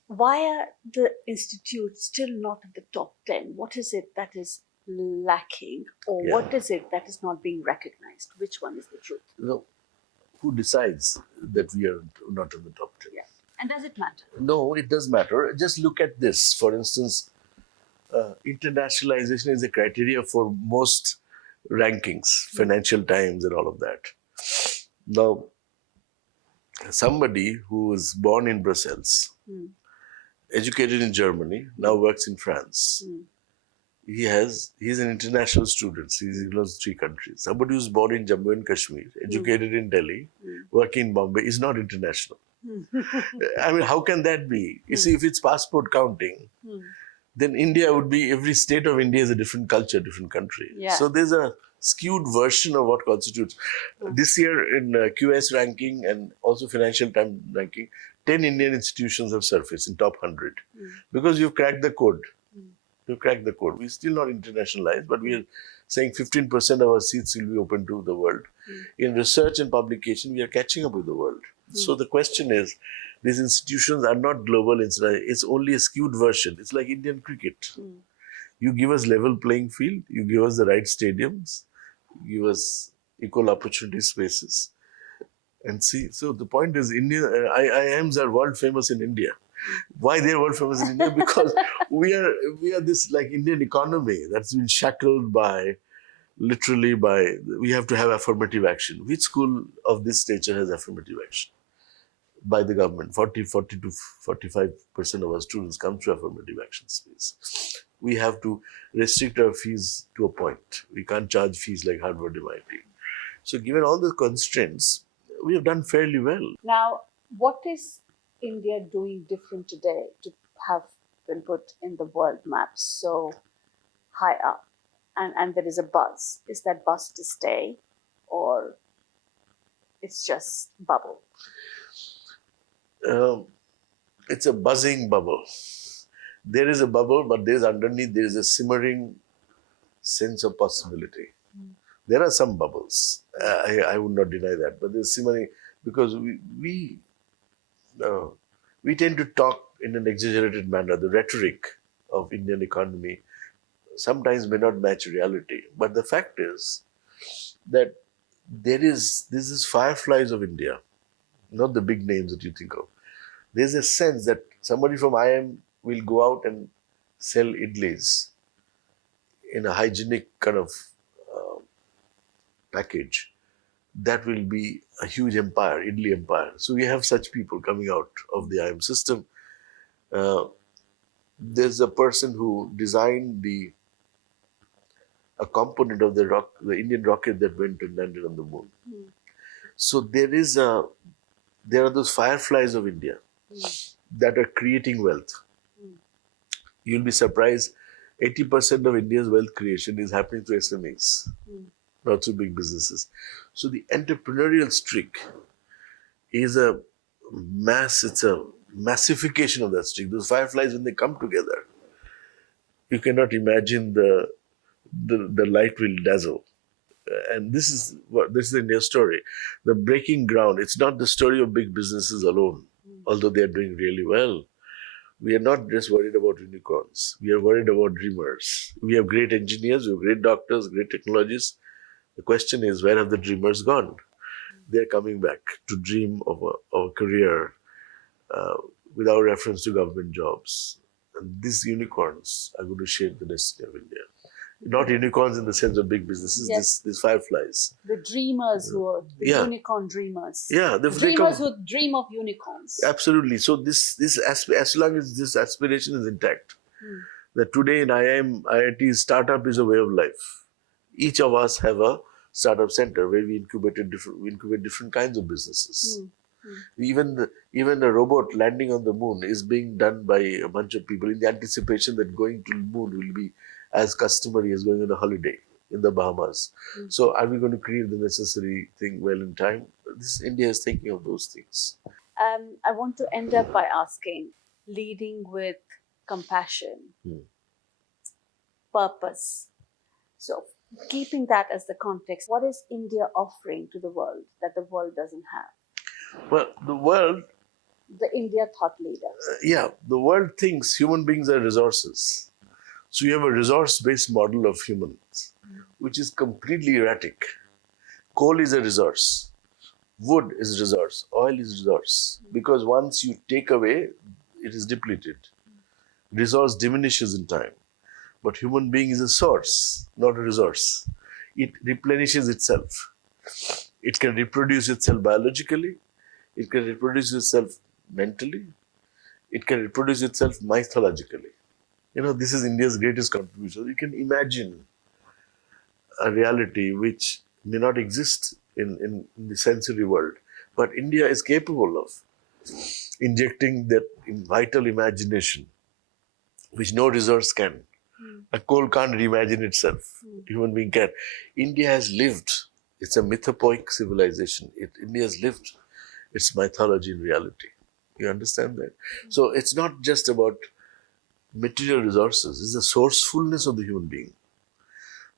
Why are the institutes still not at the top 10? What is it that is lacking, or what is it that is not being recognized? Which one is the truth? Who decides that we are not in the top 10? Yeah. And does it matter? No, it does matter. Just look at this. For instance, internationalization is a criteria for most rankings, Financial Times and all of that. Now, somebody who was born in Brussels, educated in Germany, now works in France. He's an international student. He knows 3 countries. Somebody who's born in Jammu and Kashmir, educated in Delhi, working in Bombay, is not international. I mean, how can that be? You see, if it's passport counting, then India would be, every state of India is a different culture, different country. Yeah. So there's a skewed version of what constitutes. This year in QS ranking and also Financial Times ranking, 10 Indian institutions have surfaced in top 100 because you've cracked the code. We've cracked the code. We're still not internationalized, but we are saying 15% of our seats will be open to the world. In research and publication, we are catching up with the world. So the question is, these institutions are not global. It's only a skewed version. It's like Indian cricket. You give us level playing field, you give us the right stadiums, you give us equal opportunity spaces. And see, so the point is, IIMs are world famous in India. Why they are world famous in India? Because we are this like Indian economy that's been shackled we have to have affirmative action. Which school of this nature has affirmative action? By the government. 40 to 45% of our students come through affirmative action space. We have to restrict our fees to a point. We can't charge fees like Harvard, MIT. So given all the constraints, we have done fairly well. Now, what is India doing different today to have been put in the world map so high up? And there is a buzz. Is that buzz to stay, or it's just bubble? It's a buzzing bubble. There is a bubble, but underneath there is a simmering sense of possibility. There are some bubbles. I would not deny that, but there's simmering because we tend to talk in an exaggerated manner. The rhetoric of Indian economy sometimes may not match reality. But the fact is that this is fireflies of India, not the big names that you think of. There's a sense that somebody from IIM will go out and sell idlis in a hygienic kind of uh, package. That will be a huge empire, idli empire. So we have such people coming out of the IIM system. Uh, there's a person who designed a component of the Indian rocket that went and landed on the moon. So there are those fireflies of India that are creating wealth. You'll be surprised, 80% of India's wealth creation is happening through SMEs, not through big businesses. So the entrepreneurial streak is it's a massification of that streak. Those fireflies, when they come together, you cannot imagine the light will dazzle. And this is India's story. The breaking ground, it's not the story of big businesses alone, although they are doing really well. We are not just worried about unicorns. We are worried about dreamers. We have great engineers, we have great doctors, great technologists. The question is, where have the dreamers gone? They're coming back to dream of a career without reference to government jobs. And these unicorns are going to shape the destiny of India. Not unicorns in the sense of big businesses, Yes. these fireflies. The dreamers who are the Yeah. unicorn dreamers. Yeah, Dreamers who dream of unicorns. Absolutely. So as long as this aspiration is intact, that today in IIT, startup is a way of life. Each of us have a startup center where we incubate different kinds of businesses. Even the robot landing on the moon is being done by a bunch of people in the anticipation that going to the moon will be as customary as going on a holiday in the Bahamas. So are we going to create the necessary thing well in time? India is thinking of those things. I want to end up by asking, leading with compassion, purpose. So keeping that as the context, what is India offering to the world that the world doesn't have? Well, the world, The India thought leader. the world thinks human beings are resources. So you have a resource-based model of humans, which is completely erratic. Coal is a resource. Wood is a resource. Oil is a resource. Because once you take away, it is depleted. Resource diminishes in time. But human being is a source, not a resource. It replenishes itself. It can reproduce itself biologically. It can reproduce itself mentally. It can reproduce itself mythologically. This is India's greatest contribution. You can imagine a reality which may not exist in the sensory world, but India is capable of injecting that vital imagination, which no resource can. A coal can't reimagine itself. Human being can. India has lived. It's a mythopoeic civilization. India has lived its mythology in reality. You understand that? So it's not just about material resources. It's the sourcefulness of the human being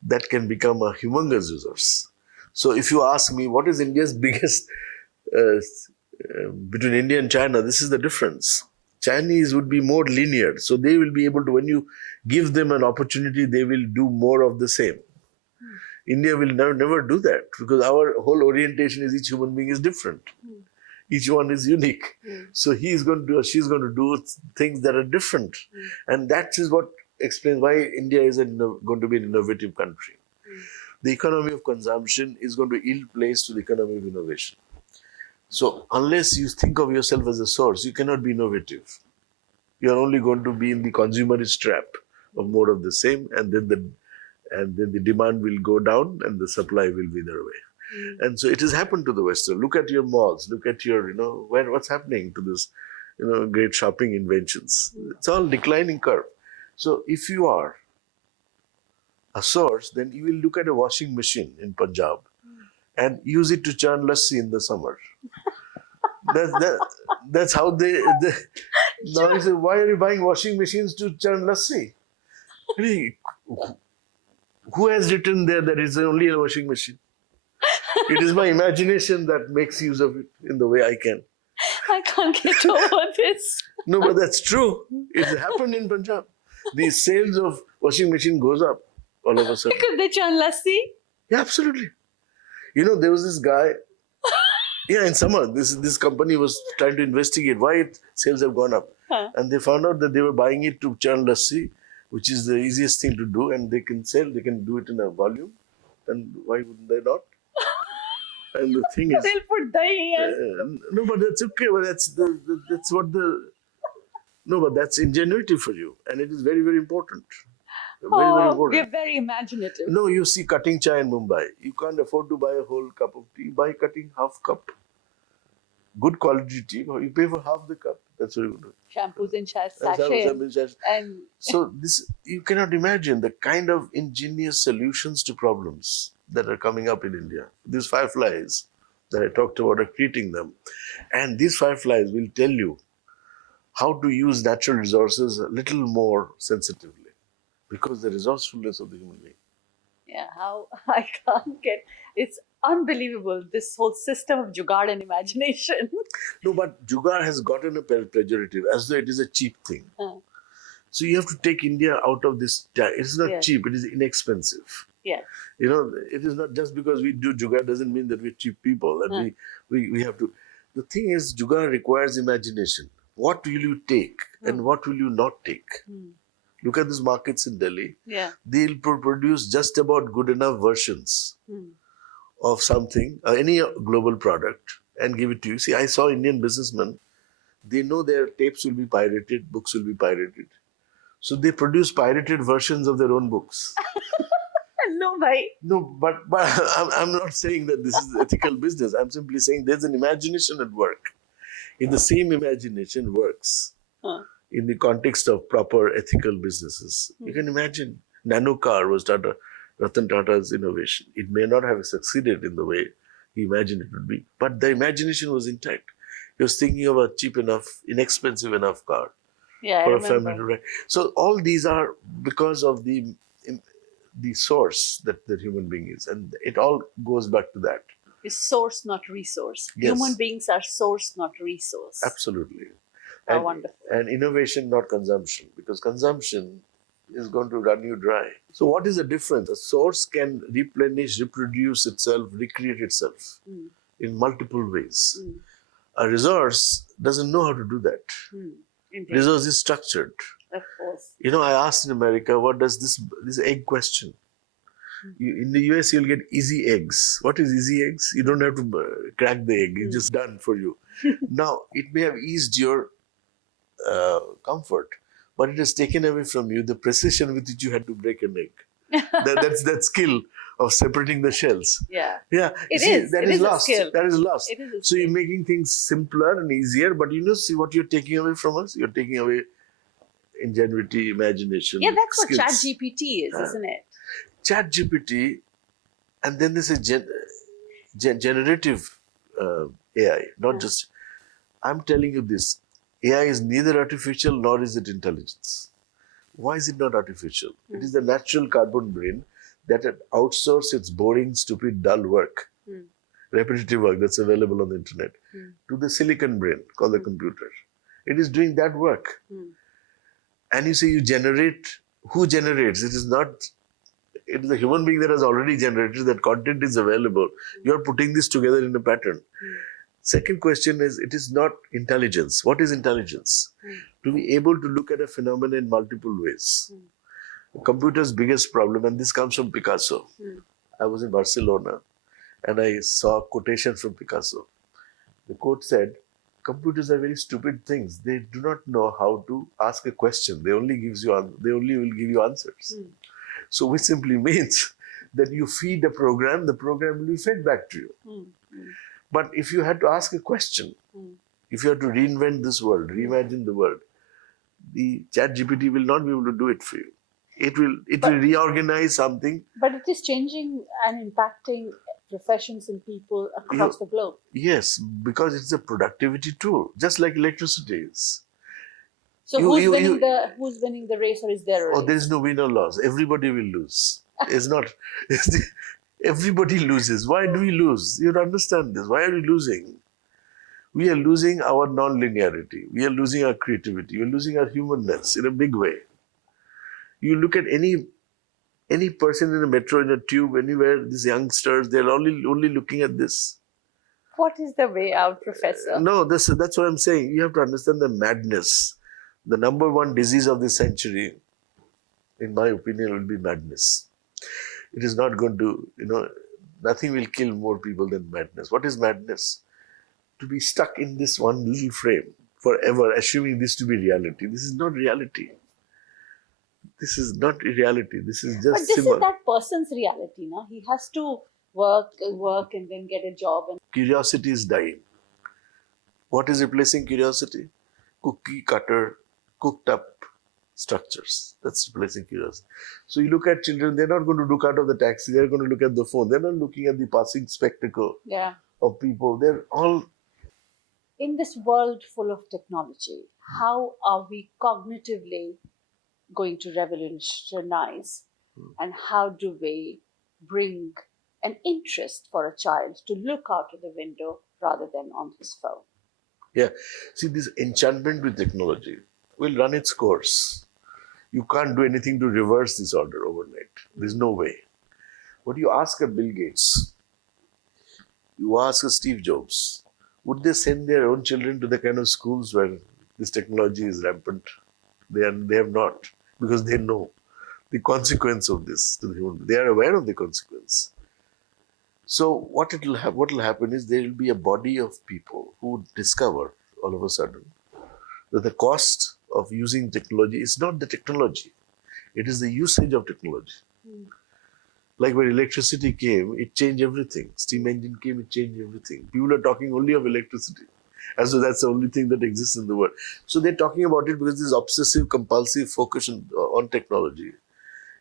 that can become a humongous resource. So if you ask me, what is India's biggest, between India and China, this is the difference. Chinese would be more linear. So they will be able to, when you give them an opportunity, they will do more of the same. India will never do that, because our whole orientation is each human being is different. Each one is unique. So she's going to do things that are different. And that is what explains why India is going to be an innovative country. The economy of consumption is going to ill place to the economy of innovation. So unless you think of yourself as a source, you cannot be innovative. You are only going to be in the consumerist trap of more of the same, and then the demand will go down and the supply will wither away. And so it has happened to the Western. Look at your malls. Look at your, what's happening to this, great shopping inventions. It's all declining curve. So if you are a source, then you will look at a washing machine in Punjab and use it to churn lassi in the summer. That's how they now you say, why are you buying washing machines to churn lassi? Really, who has written there that it's only a washing machine? It is my imagination that makes use of it in the way I can. I can't get over this. No, but that's true. It happened in Punjab. The sales of washing machine goes up all of a sudden. Because they churn lassi? Yeah, absolutely. You know, there was this guy, yeah, in summer, this company was trying to investigate why sales have gone up. Huh. And they found out that they were buying it to churn lassi, which is the easiest thing to do, and they can do it in a volume. And why wouldn't they not? And the thing is, They'll put dahi and... no, but that's okay. But that's what the... No, but that's ingenuity for you. And it is very, very important. Very, very important. We're very imaginative. No, you see cutting chai in Mumbai. You can't afford to buy a whole cup of tea. Buy cutting half cup. Good quality tea. You pay for half the cup. That's what you do. Shampoos in sachet. And so this, you cannot imagine the kind of ingenious solutions to problems that are coming up in India. These fireflies that I talked about are creating them. And these fireflies will tell you how to use natural resources a little more sensitively. Because the resourcefulness of the human being. Yeah, how I can't get... It's unbelievable, this whole system of jugaad and imagination. No, but jugaad has gotten a pejorative, as though it is a cheap thing. So you have to take India out of this. It's not cheap, it is inexpensive. Yeah. You know, it is not just because we do jugaad doesn't mean that we're cheap people. That we have to... The thing is, jugaad requires imagination. What will you take and what will you not take? Look at these markets in Delhi. Yeah. They'll produce just about good enough versions of something, any global product, and give it to you. See, I saw Indian businessmen, they know their tapes will be pirated, books will be pirated. So they produce pirated versions of their own books. No, bhai. No, but I'm not saying that this is ethical business. I'm simply saying there's an imagination at work. In the same imagination works. In the context of proper ethical businesses. You can imagine, nano car was Ratan Tata's innovation. It may not have succeeded in the way he imagined it would be, but the imagination was intact. He was thinking of a cheap enough, inexpensive enough car for a family to ride. So all these are because of the source that the human being is, and it all goes back to that. It's source, not resource. Yes. Human beings are source, not resource. Absolutely. How wonderful. And innovation, not consumption, because consumption is going to run you dry. So what is the difference? A source can replenish, reproduce itself, recreate itself in multiple ways. A resource doesn't know how to do that. Resource is structured. Of course. You know, I asked in America, what does this egg question? In the US, you'll get easy eggs. What is easy eggs? You don't have to crack the egg. It's just done for you. Now, it may have eased your comfort, but it has taken away from you the precision with which you had to break an egg. That's that skill of separating the shells. Yeah. Yeah. It is. That It is is a lost. skill. That is lost. It is a So skill. you're making things simpler and easier, but you know, see what you're taking away from us? You're taking away ingenuity, imagination. Yeah, that's what skills. ChatGPT is, isn't it? ChatGPT, and then there's a generative AI, not just... I'm telling you this, AI is neither artificial nor is it intelligence. Why is it not artificial? It is the natural carbon brain that had outsourced its boring, stupid, dull work, repetitive work that's available on the internet, to the silicon brain called the computer. It is doing that work. And you say you generate, who generates? It is a human being that has already generated, that content is available. You are putting this together in a pattern. Second question is, it is not intelligence. What is intelligence? To be able to look at a phenomenon in multiple ways. The computer's biggest problem, and this comes from Picasso. I was in Barcelona and I saw a quotation from Picasso. The quote said, computers are very stupid things. They do not know how to ask a question. They only will give you answers. So which simply means that you feed the program will be fed back to you. But if you had to ask a question, if you had to reinvent this world, reimagine the world, the ChatGPT will not be able to do it for you. It will reorganize something. But it is changing and impacting professions and people across the globe. Yes, because it's a productivity tool, just like electricity is. So who's winning the race, or is there a race? Oh, there is no win or loss. Everybody will lose. It's not... Everybody loses. Why do we lose? You understand this. Why are we losing? We are losing our non-linearity. We are losing our creativity. We are losing our humanness in a big way. You look at any person in a metro, in a tube, anywhere, these youngsters, they're only looking at this. What is the way out, Professor? No, that's what I'm saying. You have to understand the madness. The number one disease of this century, in my opinion, will be madness. It is not going to, nothing will kill more people than madness. What is madness? To be stuck in this one little frame forever, assuming this to be reality. This is not reality. This is not reality. This is But just this symbol. is that person's reality, no? He has to work and then get a job. And Curiosity is dying. What is replacing curiosity? Cookie cutter, cooked up structures. That's replacing curiosity. So you look at children, they're not going to look out of the taxi, they're going to look at the phone. They're not looking at the passing spectacle yeah, of people. They're all. in this world full of technology, how are we cognitively going to revolutionize, and how do we bring an interest for a child to look out of the window rather than on his phone? Yeah. See, this enchantment with technology will run its course. You can't do anything to reverse this order overnight. There's no way. But you ask a Bill Gates, you ask a Steve Jobs, would they send their own children to the kind of schools where this technology is rampant? They have not, because they know the consequence of this to the human. They are aware of the consequence. So what will happen is there will be a body of people who would discover all of a sudden that the cost of using technology is not the technology, it is the usage of technology. Like when electricity came, it changed everything. Steam engine came, it changed everything. People are talking only of electricity, as though that's the only thing that exists in the world. So they're talking about it because this obsessive, compulsive focus on technology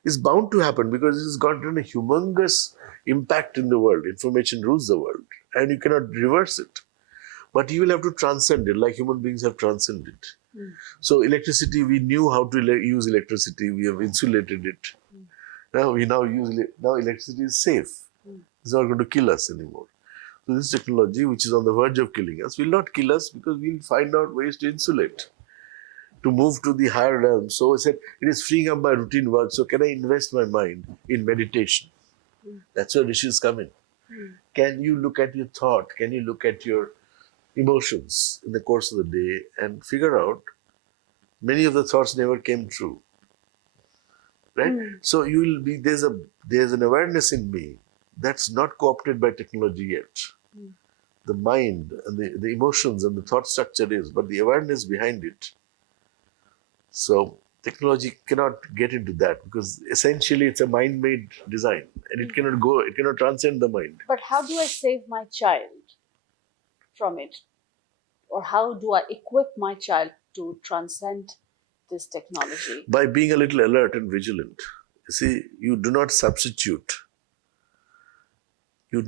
is bound to happen, because it has gotten a humongous impact in the world. Information rules the world, and you cannot reverse it. But you will have to transcend it, like human beings have transcended. So electricity, we knew how to use electricity. We have insulated it. Now now electricity is safe. It's not going to kill us anymore. So this technology, which is on the verge of killing us, will not kill us, because we'll find out ways to insulate, to move to the higher realm. So I said, it is freeing up my routine work. So can I invest my mind in meditation? That's where rishis come in. Can you look at your thought? Can you look at your emotions in the course of the day and figure out many of the thoughts never came true? Right? So you will be there's an awareness in me that's not co-opted by technology yet. The mind and the emotions and the thought structure is, but the awareness behind it. So technology cannot get into that, because essentially it's a mind-made design, and it cannot transcend the mind. But how do I save my child from it? Or how do I equip my child to transcend this technology? By being a little alert and vigilant. You see, you do not substitute your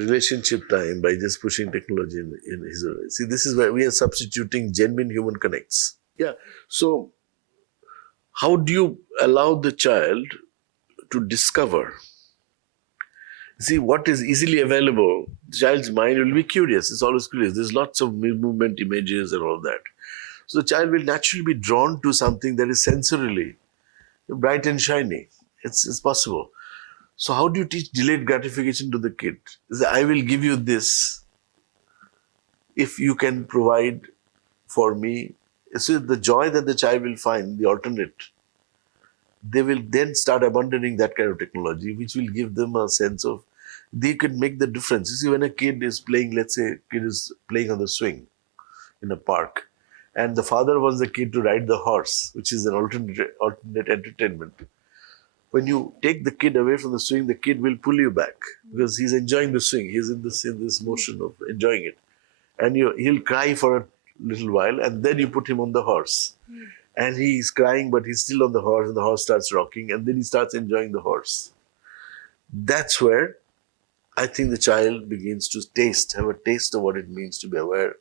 relationship time by just pushing technology in his or her. See, this is where we are substituting genuine human connects. Yeah. So how do you allow the child to discover? See, what is easily available, the child's mind will be curious. It's always curious. There's lots of movement images and all that. So the child will naturally be drawn to something that is sensorily bright and shiny. It's possible. So how do you teach delayed gratification to the kid? Is that I will give you this if you can provide for me. So the joy that the child will find, the alternate, they will then start abandoning that kind of technology, which will give them a sense of they can make the difference. You see, when a kid is playing, let's say a kid is playing on the swing in a park, and the father wants the kid to ride the horse, which is an alternate entertainment. When you take the kid away from the swing, the kid will pull you back, because he's enjoying the swing. He's in this motion of enjoying it. And he'll cry for a little while, and then you put him on the horse. And he's crying, but he's still on the horse, and the horse starts rocking, and then he starts enjoying the horse. That's where I think the child begins to have a taste of what it means to be aware,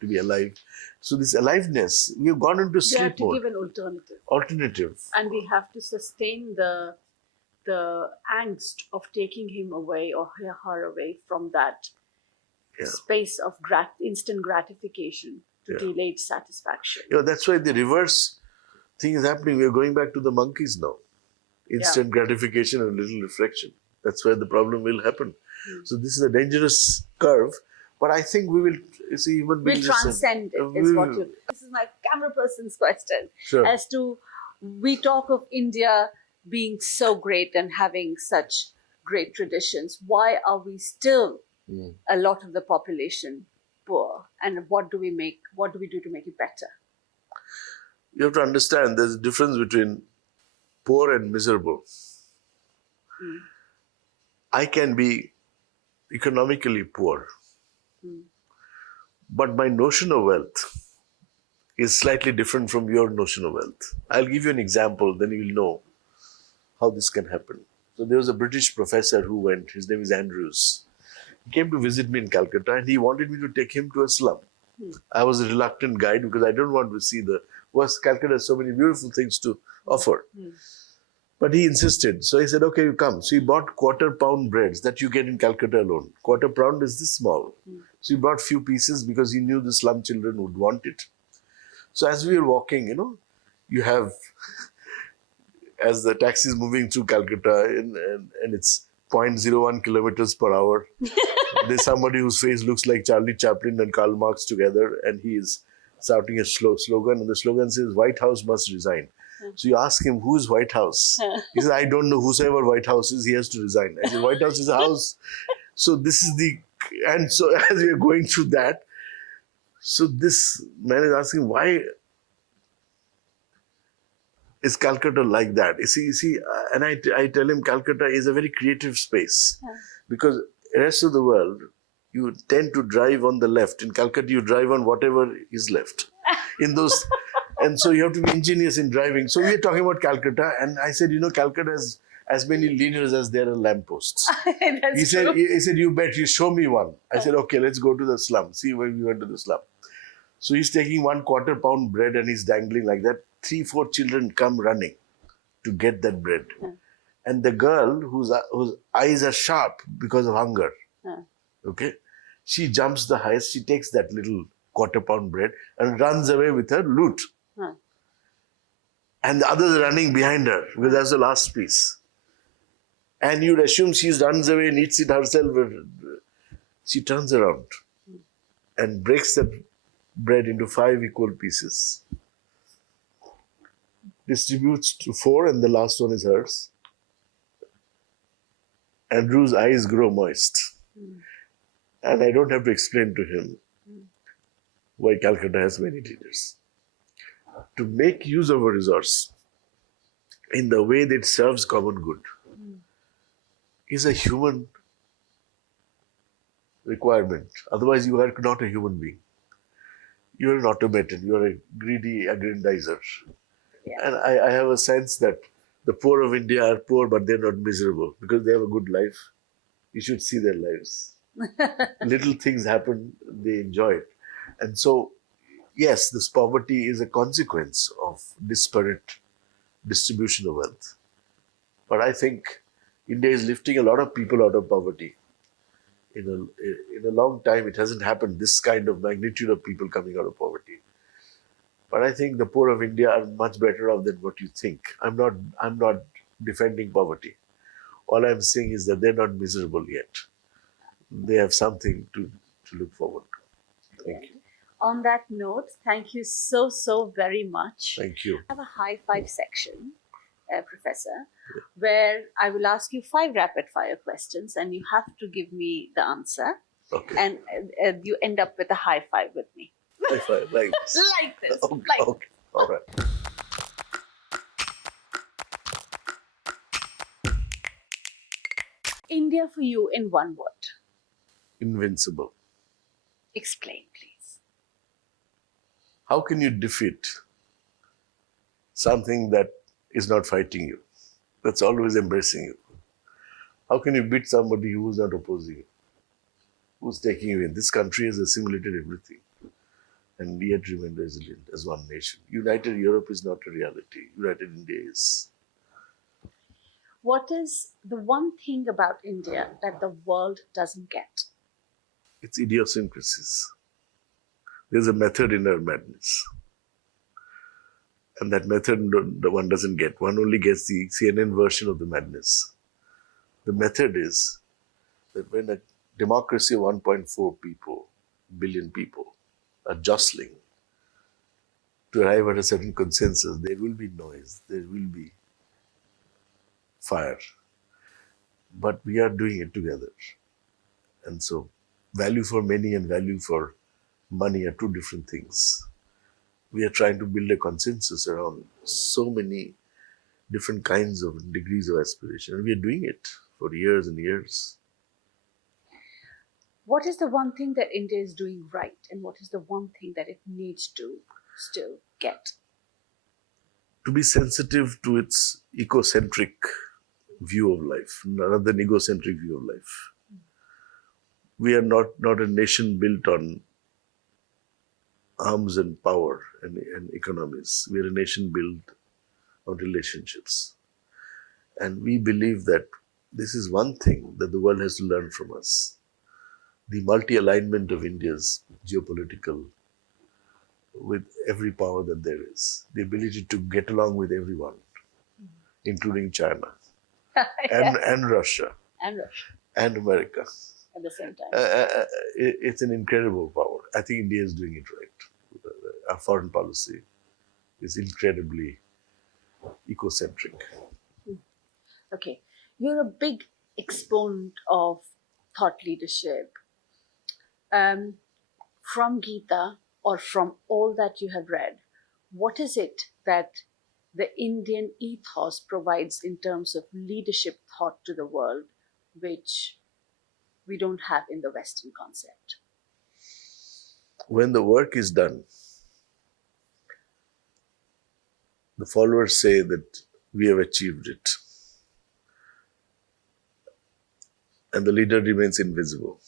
to be alive. So this aliveness, we have gone into We have sleep to mode. give an Alternative. and we have to sustain the angst of taking him away or her away from that space of instant gratification. to Yeah. delayed satisfaction. That's why the reverse thing is happening. We are going back to the monkeys now. Instant gratification and little reflection. That's where the problem will happen. So this is a dangerous curve, but I think we will see human We'll beings. transcend it, is what you. This is my camera person's question. Sure. As to, we talk of India being so great and having such great traditions. Why are we still a lot of the population poor? And what do we do to make it better? You have to understand there's a difference between poor and miserable. I can be economically poor, but my notion of wealth is slightly different from your notion of wealth. I'll give you an example, then you will know how this can happen. So there was a British professor who went, his name is Andrews. He came to visit me in Calcutta and he wanted me to take him to a slum. I was a reluctant guide because I don't want to see Calcutta has so many beautiful things to offer. But he insisted. So he said, okay, you come. So he bought quarter-pound breads that you get in Calcutta alone. Quarter-pound is this small. So he brought few pieces because he knew the slum children would want it. So as we were walking, you have, as the taxi is moving through Calcutta and it's 0.01 kilometers per hour, there's somebody whose face looks like Charlie Chaplin and Karl Marx together, and he is shouting a slogan, and the slogan says, White House must resign. So you ask him, who's White House? He says, I don't know. Whosoever White House is, he has to resign. I said, White House is a house. So this is and so as we are going through that, so this man is asking, why is Calcutta like that? You see, and I tell him Calcutta is a very creative space because the rest of the world, you tend to drive on the left. In Calcutta, you drive on whatever is left. And so you have to be ingenious in driving. So we are talking about Calcutta, and I said, Calcutta has as many leaders as there are lampposts. He said, you bet, you show me one. I said, okay, let's go to the slum. See, when we went to the slum. So he's taking 1 quarter-pound bread and he's dangling like that. 3-4 children come running to get that bread. And the girl whose eyes are sharp because of hunger, okay, she jumps the highest, she takes that little quarter-pound bread and runs away with her loot. And the others are running behind her because that's the last piece. And you'd assume she runs away and eats it herself. She turns around and breaks the bread into 5 equal pieces. Distributes to 4 and the last one is hers. Andrew's eyes grow moist. And I don't have to explain to him why Calcutta has many leaders. To make use of a resource in the way that it serves common good is a human requirement. Otherwise, you are not a human being. You are an automaton. You are a greedy aggrandizer. And I have a sense that the poor of India are poor, but they're not miserable because they have a good life. You should see their lives. Little things happen, they enjoy it. And so, yes, this poverty is a consequence of disparate distribution of wealth. But I think India is lifting a lot of people out of poverty. In a long time, it hasn't happened, this kind of magnitude of people coming out of poverty. But I think the poor of India are much better off than what you think. I'm not defending poverty. All I'm saying is that they're not miserable yet. They have something to look forward to. Thank you. On that note, thank you so very much. Thank you. I have a high five section, Professor, where I will ask you 5 rapid fire questions and you have to give me the answer. Okay. And you end up with a high five with me. High five, like this. Like this. Okay. Like Okay. All right. India for you in one word. Invincible. Explain, please. How can you defeat something that is not fighting you, that's always embracing you? How can you beat somebody who is not opposing you, who's taking you in? This country has assimilated everything and yet remained resilient as one nation. United Europe is not a reality. United India is. What is the one thing about India that the world doesn't get? Its idiosyncrasies. There's a method in our madness. And that method the one doesn't get. One only gets the CNN version of the madness. The method is that when a democracy of 1.4 billion people, are jostling to arrive at a certain consensus, there will be noise, there will be fire. But we are doing it together. And so, value for many and value for money are two different things. We are trying to build a consensus around so many different kinds of degrees of aspiration. And we are doing it for years and years. What is the one thing that India is doing right, and what is the one thing that it needs to still get? To be sensitive to its ecocentric view of life, rather than egocentric view of life. We are not a nation built on arms and power and economies. We are a nation built on relationships. And we believe that this is one thing that the world has to learn from us. The multi-alignment of India's geopolitical, with every power that there is. The ability to get along with everyone, including China and Russia And Russia and America. at the same time. It's an incredible power. I think India is doing it right. Our foreign policy is incredibly ecocentric. Okay. You're a big exponent of thought leadership. From Gita or from all that you have read, what is it that the Indian ethos provides in terms of leadership thought to the world, which we don't have in the Western concept? When the work is done, the followers say that we have achieved it. And the leader remains invisible.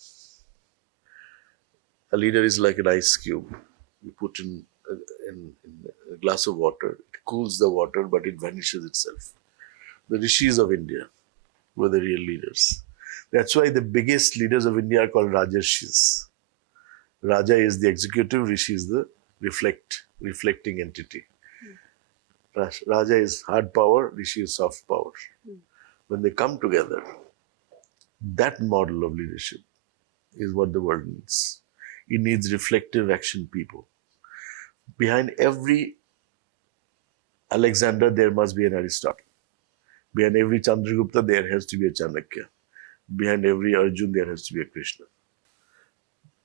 A leader is like an ice cube. You put in a glass of water, it cools the water, but it vanishes itself. The rishis of India were the real leaders. That's why the biggest leaders of India are called Rajarshis. Raja is the executive, Rishi is the reflecting entity. Raja is hard power, Rishi is soft power. When they come together, that model of leadership is what the world needs. It needs reflective action people. Behind every Alexander, there must be an Aristotle. Behind every Chandragupta, there has to be a Chanakya. Behind every Arjun, there has to be a Krishna.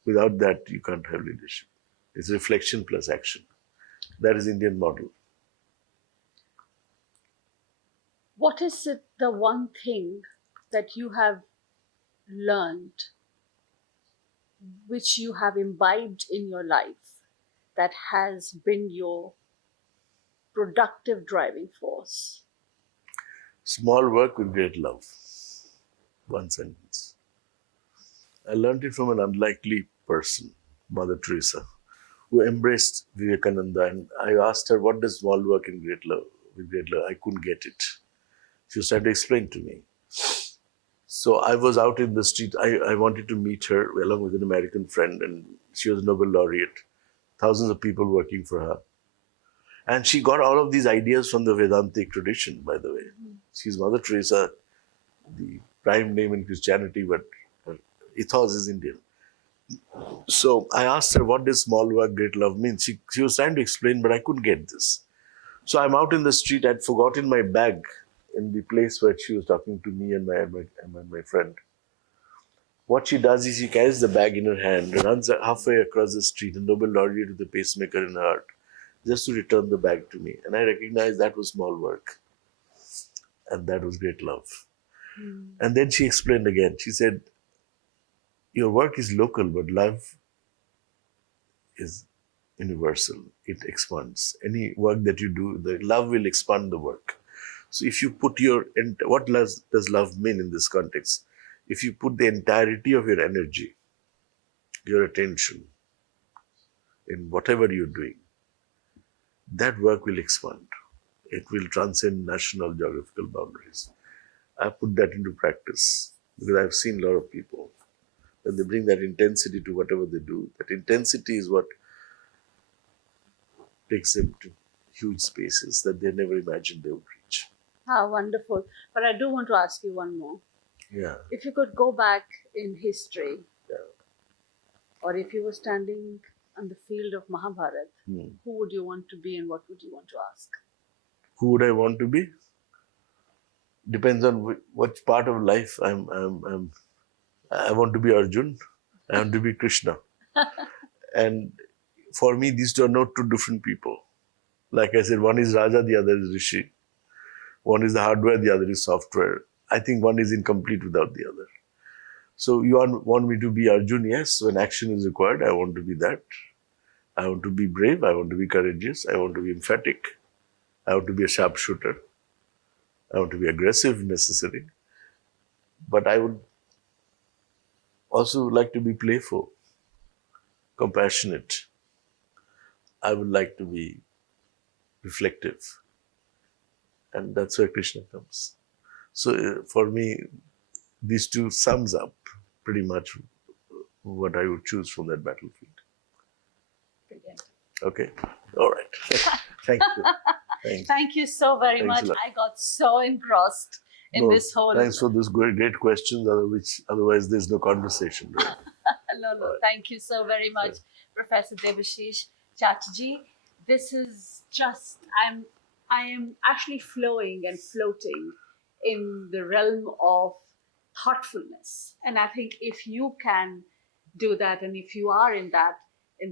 Without that, you can't have leadership. It's reflection plus action. That is Indian model. What is it, the one thing that you have learned, which you have imbibed in your life, that has been your productive driving force? Small work with great love. One sentence. I learned it from an unlikely person, Mother Teresa, who embraced Vivekananda. And I asked her, what does small work in great love, with great love? I couldn't get it. She was trying to explain to me. So I was out in the street. I wanted to meet her along with an American friend, and she was a Nobel laureate. Thousands of people working for her. And she got all of these ideas from the Vedantic tradition, by the way. She's Mother Teresa, the prime name in Christianity, but her ethos is Indian. So I asked her, what does small work, great love mean? She was trying to explain, but I couldn't get this. So I'm out in the street. I'd forgotten my bag in the place where she was talking to me and my friend. What she does is she carries the bag in her hand, runs halfway across the street, a Nobel laureate with a pacemaker in her heart, just to return the bag to me. And I recognized that was small work. And that was great love. And then she explained again. She said, your work is local, but love is universal. It expands. Any work that you do, the love will expand the work. So if you put what does love mean in this context? If you put the entirety of your energy, your attention, in whatever you're doing, that work will expand. It will transcend national geographical boundaries. I put that into practice because I've seen a lot of people, when they bring that intensity to whatever they do, that intensity is what takes them to huge spaces that they never imagined they would reach. How wonderful. But I do want to ask you one more. Yeah. If you could go back in history, Yeah. or if you were standing on the field of Mahabharat, who would you want to be and what would you want to ask? Who would I want to be? Depends on which part of life I want to be Arjun. I want to be Krishna. And for me, these two are not two different people. Like I said, one is Raja, the other is Rishi. One is the hardware, the other is software. I think one is incomplete without the other. So you want me to be Arjun? Yes. When action is required, I want to be that. I want to be brave. I want to be courageous. I want to be emphatic. I want to be a sharpshooter. I want to be aggressive if necessary. But I would also like to be playful, compassionate. I would like to be reflective. And that's where Krishna comes. So for me, these two sums up pretty much what I would choose from that battlefield. Brilliant. Okay. All right. Thank you. Thanks. Thank you so very Thanks a much. lot. I got so engrossed in this whole. Thanks for this great questions, otherwise there's no conversation. Right? No. Right. Thank you so very much, Professor Debashis Chatterjee. This is just, I am actually flowing and floating in the realm of thoughtfulness. And I think if you can do that, and if you are in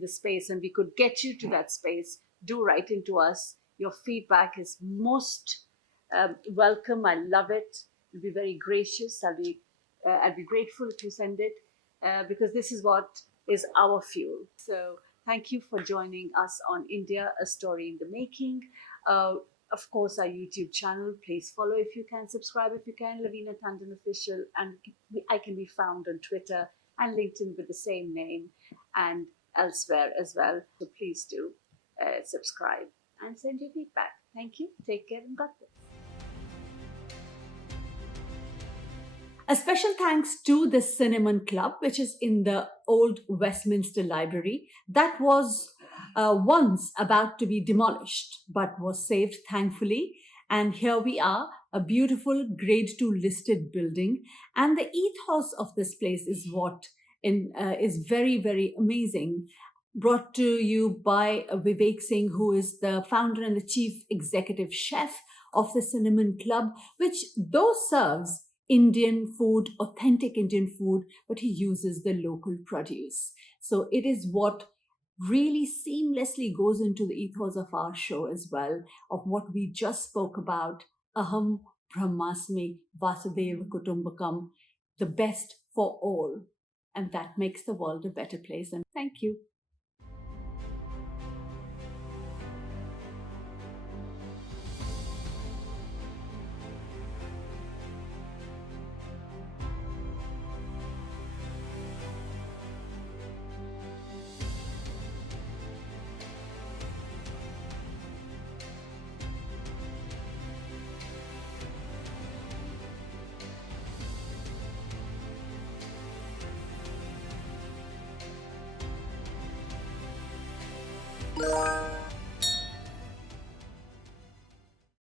the space, and we could get you to that space, do write into us. Your feedback is most welcome. I love it. You'll be very gracious. I'll be grateful if you send it, because this is what is our fuel. So thank you for joining us on India, a story in the making. Of course, our YouTube channel. Please follow if you can. Subscribe if you can. Lavina Tandon Official. And I can be found on Twitter and LinkedIn with the same name, and elsewhere as well. So please do subscribe and send your feedback. Thank you. Take care and God bless. A special thanks to the Cinnamon Club, which is in the old Westminster Library, that was once about to be demolished, but was saved, thankfully. And here we are, a beautiful Grade 2 listed building. And the ethos of this place is what is very, very amazing. Brought to you by Vivek Singh, who is the founder and the chief executive chef of the Cinnamon Club, which though serves Indian food, authentic Indian food, but he uses the local produce. So it is what really seamlessly goes into the ethos of our show as well, of what we just spoke about, Aham Brahmasmi Vasudeva Kutumbakam, the best for all. And that makes the world a better place. And thank you.